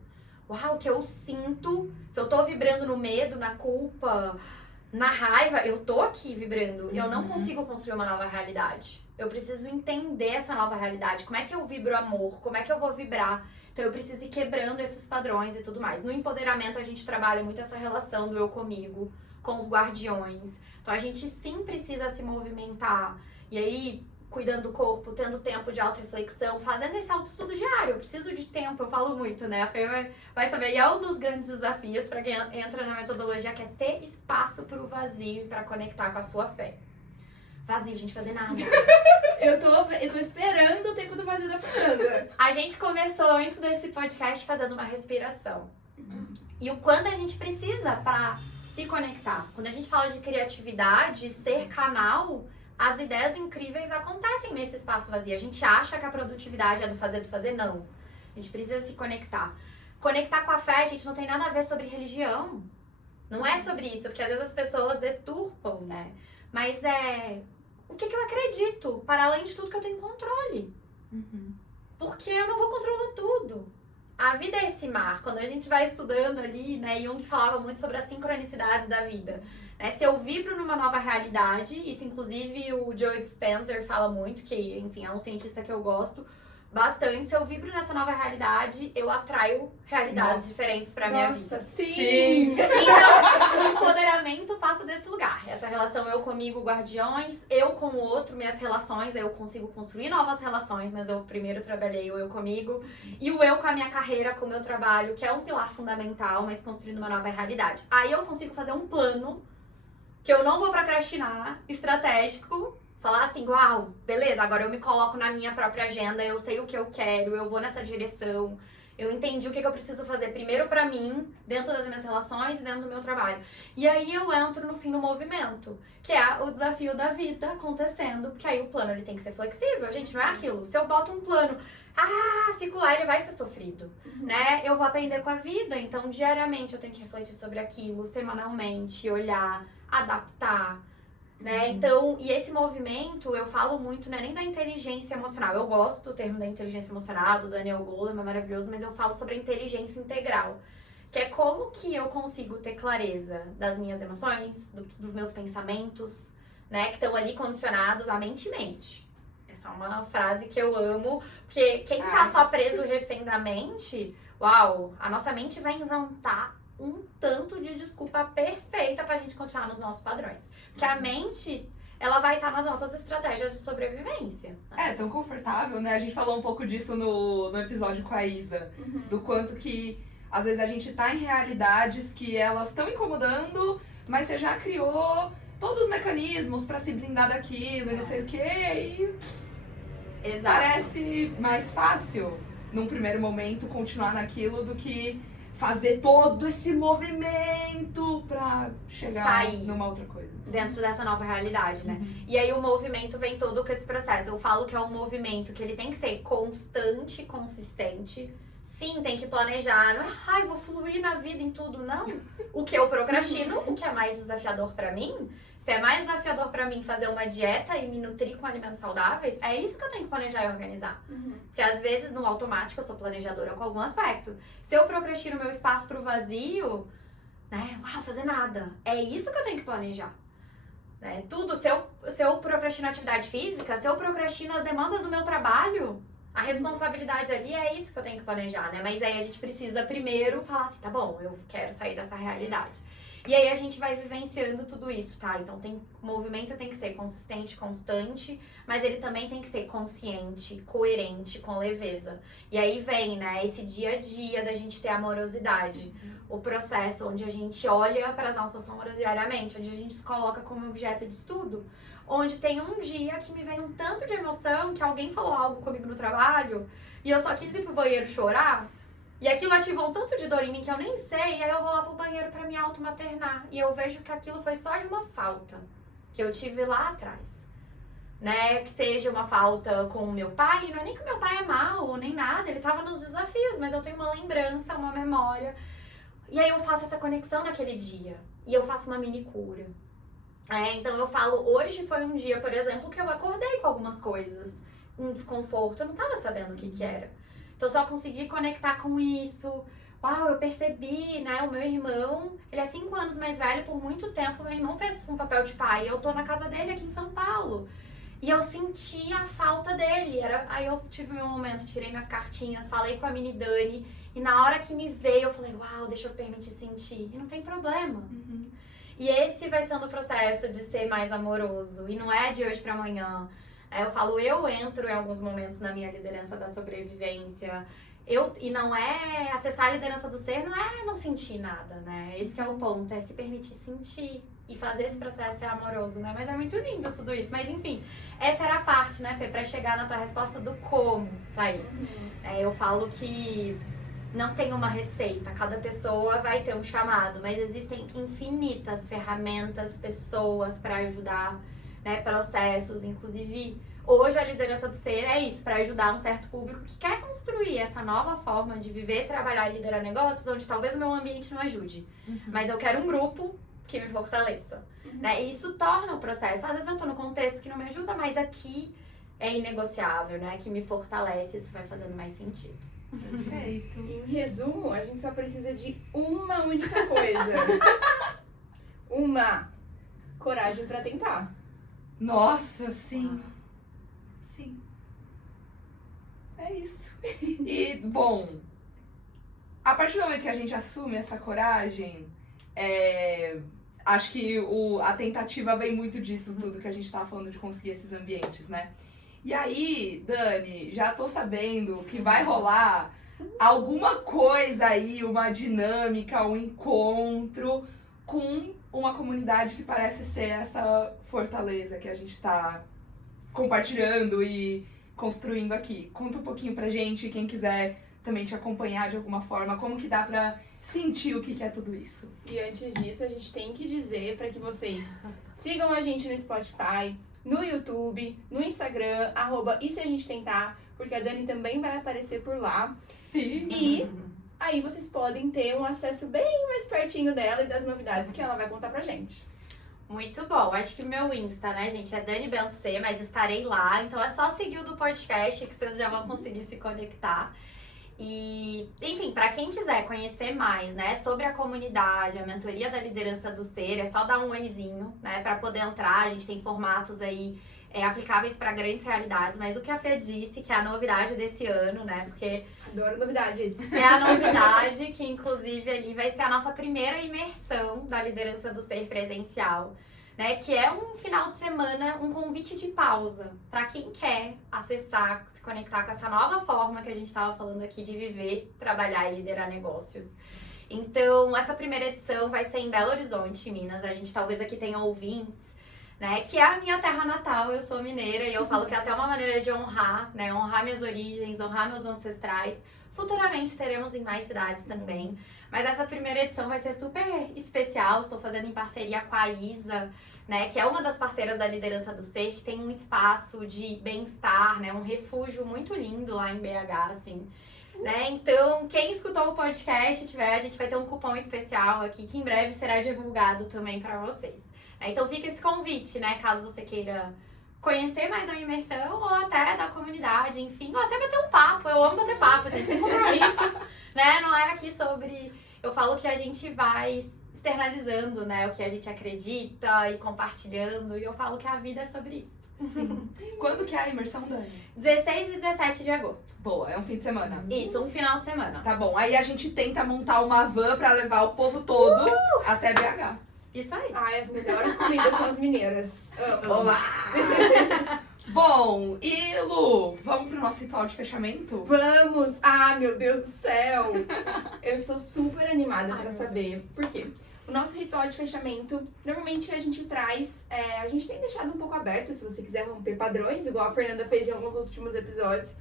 Uau, o que eu sinto, se eu tô vibrando no medo, na culpa, na raiva, eu tô aqui vibrando. Eu não consigo construir uma nova realidade. Eu preciso entender essa nova realidade. Como é que eu vibro amor? Como é que eu vou vibrar? Então eu preciso ir quebrando esses padrões e tudo mais. No empoderamento a gente trabalha muito essa relação do eu comigo, com os guardiões. Então a gente sim precisa se movimentar. E aí, cuidando do corpo, tendo tempo de autorreflexão, fazendo esse autoestudo diário. Eu preciso de tempo, eu falo muito, né? A Fê vai saber. E é um dos grandes desafios para quem entra na metodologia, que é ter espaço para o vazio e para conectar com a sua fé. Vazio, gente, fazer nada. Eu tô esperando o tempo do vazio da Fernanda. A gente começou antes desse podcast fazendo uma respiração. E o quanto a gente precisa para se conectar. Quando a gente fala de criatividade, ser canal, as ideias incríveis acontecem nesse espaço vazio. A gente acha que a produtividade é do fazer, não. A gente precisa se conectar. Conectar com a fé, gente, não tem nada a ver sobre religião. Não é sobre isso, porque às vezes as pessoas deturpam, né? Mas é o que eu acredito, para além de tudo que eu tenho controle. Porque eu não vou controlar tudo. A vida é esse mar. Quando a gente vai estudando ali, né, Jung falava muito sobre as sincronicidades da vida. Né? Se eu vibro numa nova realidade, isso inclusive o Joe Dispenza fala muito, que enfim, é um cientista que eu gosto bastante. Se eu vibro nessa nova realidade, eu atraio realidades diferentes pra minha vida. Nossa, sim! Então, o empoderamento passa desse lugar. Essa relação eu comigo, guardiões, eu com o outro, minhas relações, eu consigo construir novas relações, mas eu primeiro trabalhei o eu comigo. E o eu com a minha carreira, com o meu trabalho, que é um pilar fundamental, mas construindo uma nova realidade. Aí eu consigo fazer um plano que eu não vou procrastinar, estratégico, falar assim, uau, beleza, agora eu me coloco na minha própria agenda, eu sei o que eu quero, eu vou nessa direção, eu entendi o que eu preciso fazer primeiro pra mim, dentro das minhas relações e dentro do meu trabalho. E aí eu entro no fim do movimento, que é o desafio da vida acontecendo, porque aí o plano ele tem que ser flexível, gente, não é aquilo. Se eu boto um plano, fico lá, ele vai ser sofrido, né? Eu vou aprender com a vida, então diariamente eu tenho que refletir sobre aquilo, semanalmente, olhar, adaptar, né? Então, e esse movimento, eu falo muito, né, nem da inteligência emocional. Eu gosto do termo da inteligência emocional, do Daniel Goleman, é maravilhoso, mas eu falo sobre a inteligência integral. Que é como que eu consigo ter clareza das minhas emoções, dos meus pensamentos, né, que estão ali condicionados à mente e mente. Essa é uma frase que eu amo, porque quem tá só preso refém da mente, uau, a nossa mente vai inventar um tanto de desculpa perfeita pra gente continuar nos nossos padrões. Porque a mente, ela vai estar nas nossas estratégias de sobrevivência. É, tão confortável, né? A gente falou um pouco disso no episódio com a Isa. Do quanto que, às vezes, a gente tá em realidades que elas estão incomodando, mas você já criou todos os mecanismos pra se blindar daquilo e não sei o quê, e Exato. parece mais fácil, num primeiro momento, continuar naquilo do que fazer todo esse movimento pra chegar Sair numa outra coisa. dentro dessa nova realidade, né? E aí o movimento vem todo com esse processo. Eu falo que é um movimento que ele tem que ser constante, consistente. Sim, tem que planejar. Não é, vou fluir na vida em tudo, não. O que eu procrastino, o que é mais desafiador pra mim, se é mais desafiador pra mim fazer uma dieta e me nutrir com alimentos saudáveis, é isso que eu tenho que planejar e organizar. Porque às vezes no automático eu sou planejadora com algum aspecto. Se eu procrastino meu espaço pro vazio, né? Fazer nada. É isso que eu tenho que planejar. Né? Tudo, se eu procrastino atividade física, se eu procrastino as demandas do meu trabalho, A responsabilidade ali é isso que eu tenho que planejar, né? Mas aí a gente precisa primeiro falar assim, tá bom, eu quero sair dessa realidade. E aí a gente vai vivenciando tudo isso, tá? Então o movimento tem que ser consistente, constante, mas ele também tem que ser consciente, coerente, com leveza. E aí vem, né, esse dia a dia da gente ter amorosidade. O processo onde a gente olha para as nossas sombras diariamente, onde a gente se coloca como objeto de estudo. Onde tem um dia que me vem um tanto de emoção que alguém falou algo comigo no trabalho e eu só quis ir pro banheiro chorar. E aquilo ativou um tanto de dor em mim que eu nem sei, e aí eu vou lá pro banheiro pra me automaternar. E eu vejo que aquilo foi só de uma falta que eu tive lá atrás. Né? Que seja uma falta com o meu pai, não é nem que o meu pai é mau, nem nada, ele tava nos desafios, mas eu tenho uma lembrança, uma memória. E aí eu faço essa conexão naquele dia. E eu faço uma mini cura. Então eu falo, hoje foi um dia, por exemplo, que eu acordei com algumas coisas. Um desconforto, eu não tava sabendo o que era. Então, só consegui conectar com isso. Uau, eu percebi, né? O meu irmão, ele é 5 anos mais velho, por muito tempo. Meu irmão fez um papel de pai. Eu tô na casa dele aqui em São Paulo. E eu senti a falta dele. Aí eu tive meu momento, tirei minhas cartinhas, falei com a mini Dani. E na hora que me veio, eu falei, uau, deixa eu permitir sentir. E não tem problema. E esse vai sendo o processo de ser mais amoroso. E não é de hoje pra amanhã. Eu falo, eu entro em alguns momentos na minha liderança da sobrevivência. E não é acessar a liderança do ser, não é não sentir nada, né? Esse que é o ponto, é se permitir sentir e fazer esse processo ser amoroso, né? Mas é muito lindo tudo isso. Mas enfim, essa era a parte, né, Fê? Pra chegar na tua resposta do como sair. Eu falo que não tem uma receita, cada pessoa vai ter um chamado, mas existem infinitas ferramentas, pessoas pra ajudar, né, processos, inclusive hoje a liderança do ser é isso, para ajudar um certo público que quer construir essa nova forma de viver, trabalhar e liderar negócios, onde talvez o meu ambiente não ajude, mas eu quero um grupo que me fortaleça, né, e isso torna o processo, às vezes eu tô no contexto que não me ajuda, mas aqui é inegociável, né, que me fortalece, isso vai fazendo mais sentido. Perfeito. Em resumo, a gente só precisa de uma única coisa. Uma coragem pra tentar. Nossa, sim. Sim. É isso. E, bom, a partir do momento que a gente assume essa coragem, acho que a tentativa vem muito disso tudo que a gente tava falando de conseguir esses ambientes, né? E aí, Dani, já tô sabendo que vai rolar alguma coisa aí, uma dinâmica, um encontro com uma comunidade que parece ser essa fortaleza que a gente tá compartilhando e construindo aqui. Conta um pouquinho pra gente, quem quiser também te acompanhar de alguma forma, como que dá pra sentir o que é tudo isso. E antes disso, a gente tem que dizer pra que vocês sigam a gente no Spotify, no YouTube, no Instagram, @e se a gente tentar, porque a Dani também vai aparecer por lá. Sim. E aí vocês podem ter um acesso bem mais pertinho dela e das novidades que ela vai contar pra gente. Muito bom. Acho que o meu Insta, né, gente, é Dani Bento C, mas estarei lá. Então é só seguir o do podcast que vocês já vão conseguir se conectar. E, enfim, para quem quiser conhecer mais, né, sobre a comunidade, a mentoria da liderança do ser, é só dar um oizinho, né, para poder entrar. A gente tem formatos aí aplicáveis para grandes realidades, mas o que a Fê disse, que é a novidade desse ano, né, porque Adoro novidades. é a novidade que, inclusive, ali vai ser a nossa primeira imersão da liderança do ser presencial, né? Que é um final de semana, um convite de pausa para quem quer acessar, se conectar com essa nova forma que a gente estava falando aqui de viver, trabalhar e liderar negócios. Então, essa primeira edição vai ser em Belo Horizonte, Minas. A gente talvez aqui tenha ouvintes, né? Que é a minha terra natal, eu sou mineira e eu falo que é até uma maneira de honrar, né? Honrar minhas origens, honrar meus ancestrais. Futuramente teremos em mais cidades também. Mas essa primeira edição vai ser super especial. Estou fazendo em parceria com a Isa, né? Que é uma das parceiras da liderança do ser, que tem um espaço de bem-estar, né? Um refúgio muito lindo lá em BH, assim. Né? Então, quem escutou o podcast a gente vai ter um cupom especial aqui que em breve será divulgado também para vocês. Então fica esse convite, né? Caso você queira conhecer mais da imersão ou até da comunidade, enfim, ou até bater um papo. Eu amo bater papo, gente, sem compromisso, né? Não é aqui sobre... Eu falo que a gente vai externalizando, né? O que a gente acredita e compartilhando. E eu falo que a vida é sobre isso. Sim. Quando que é a imersão, Dani? 16 e 17 de agosto. Boa, é um fim de semana. Isso, um final de semana. Tá bom, aí a gente tenta montar uma van pra levar o povo todo até BH. Isso aí. Ai, as melhores comidas são as mineiras. Amo. Olá! Bom, e Lu, vamos pro nosso ritual de fechamento? Vamos! Ah, meu Deus do céu! Eu estou super animada Ai, pra meu saber. Por quê? O nosso ritual de fechamento, normalmente a gente traz... a gente tem deixado um pouco aberto, se você quiser romper padrões, igual a Fernanda fez em alguns últimos episódios.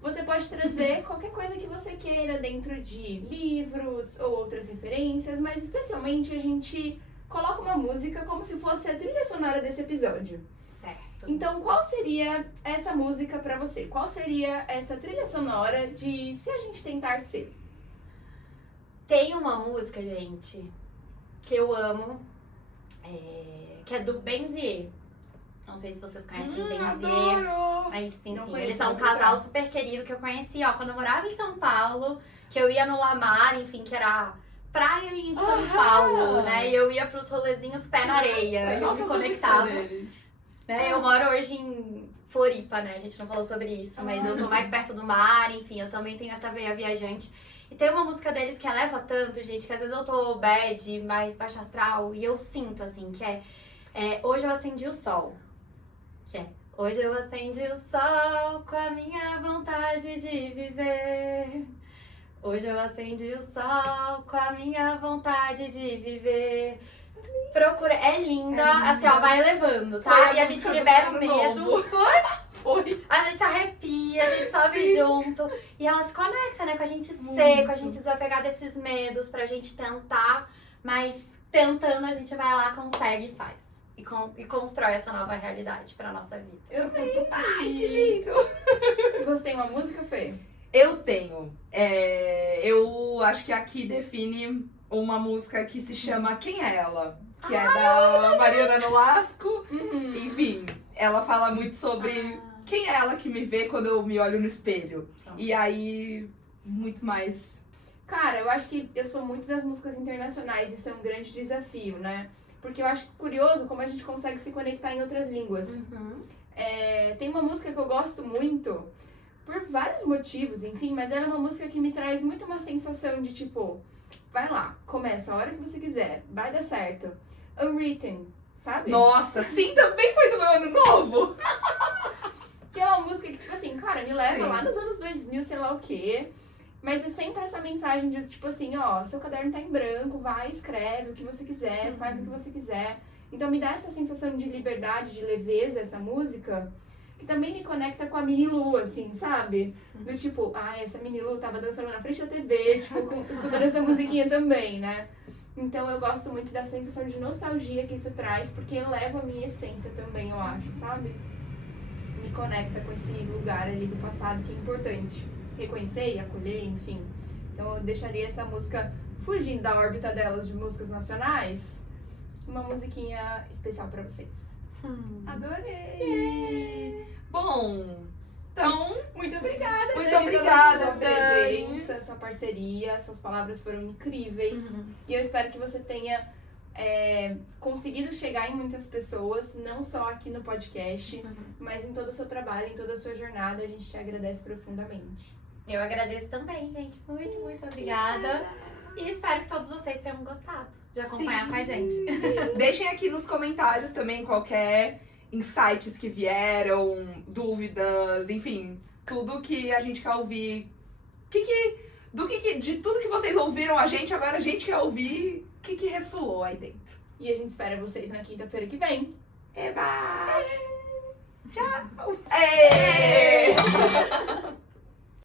Você pode trazer qualquer coisa que você queira dentro de livros ou outras referências, mas especialmente a gente coloca uma música como se fosse a trilha sonora desse episódio. Certo. Então, qual seria essa música pra você? Qual seria essa trilha sonora de Se a Gente Tentar Ser? Tem uma música, gente, que eu amo, que é do Benzier. Não sei se vocês conhecem Benzier. Adoro! Mas, enfim, Não conheço, eles são um vou procurar. casal super querido que eu conheci, ó, quando eu morava em São Paulo, que eu ia no Lamar, enfim, que era praia em São Aham! Paulo, né? E eu ia pros rolezinhos pé na areia, e eu Nossa, me eu sou muito fã conectava. deles. Né? Eu moro hoje em Floripa, né? A gente não falou sobre isso, mas eu tô mais perto do mar, enfim, eu também tenho essa veia viajante. E tem uma música deles que eleva tanto, gente, que às vezes eu tô bad, mais baixa astral, e eu sinto, assim, que é Hoje eu acendi o sol. Que é Hoje eu acendi o sol com a minha vontade de viver. Hoje eu acendi o sol com a minha vontade de viver. Procura, é linda, assim, ó, vai elevando, tá? Foi E a música gente do libera o Ano medo. Novo. Foi. A gente arrepia, a gente sobe Sim. junto. E ela se conecta, né? Com a gente ser, Muito. com a gente desapegar desses medos, pra gente tentar. Mas tentando, a gente vai lá, consegue e faz. E constrói essa nova realidade pra nossa vida. Eu tenho. Ai, que lindo! Você tem uma música, Fê? Eu tenho. Eu acho que aqui define uma música que se chama Quem é Ela? Que é da Mariana Nolasco. Uhum. Enfim, ela fala muito sobre quem é ela que me vê quando eu me olho no espelho. E aí, muito mais. Cara, eu acho que eu sou muito das músicas internacionais, isso é um grande desafio, né? Porque eu acho curioso como a gente consegue se conectar em outras línguas. Uhum. Tem uma música que eu gosto muito, por vários motivos, enfim, mas ela é uma música que me traz muito uma sensação de tipo, vai lá, começa a hora que você quiser, vai dar certo. Unwritten, sabe? Nossa, sim, também foi do meu ano novo! Que é uma música que, tipo assim, cara, me leva Sim. lá nos anos 2000, sei lá o quê. Mas é sempre essa mensagem de, tipo assim, ó, seu caderno tá em branco, vai, escreve o que você quiser, faz o que você quiser. Então me dá essa sensação de liberdade, de leveza, essa música, que também me conecta com a Mini Lu, assim, sabe? Do tipo, essa Mini Lu tava dançando na frente da TV, tipo, escutando essa musiquinha também, né? Então eu gosto muito da sensação de nostalgia que isso traz, porque eleva a minha essência também, eu acho, sabe? Me conecta com esse lugar ali do passado que é importante reconhecer e acolher, enfim. Então eu deixaria essa música fugindo da órbita delas de músicas nacionais, uma musiquinha especial pra vocês. Adorei! Bom, então, Muito obrigada, Muito Dani, obrigada, pela sua Dani. presença, sua parceria, suas palavras foram incríveis. Uhum. E eu espero que você tenha conseguido chegar em muitas pessoas, não só aqui no podcast, Uhum. mas em todo o seu trabalho, em toda a sua jornada. A gente te agradece profundamente. Eu agradeço também, gente. Muito, muito obrigada. E espero que todos vocês tenham gostado de acompanhar Sim. com a gente. deixem aqui nos comentários também qualquer insights que vieram, dúvidas, enfim, tudo que a gente quer ouvir. De tudo que vocês ouviram a gente, agora a gente quer ouvir o que ressoou aí dentro. E a gente espera vocês na quinta-feira que vem. Eba! Tchau! Ê! Ê!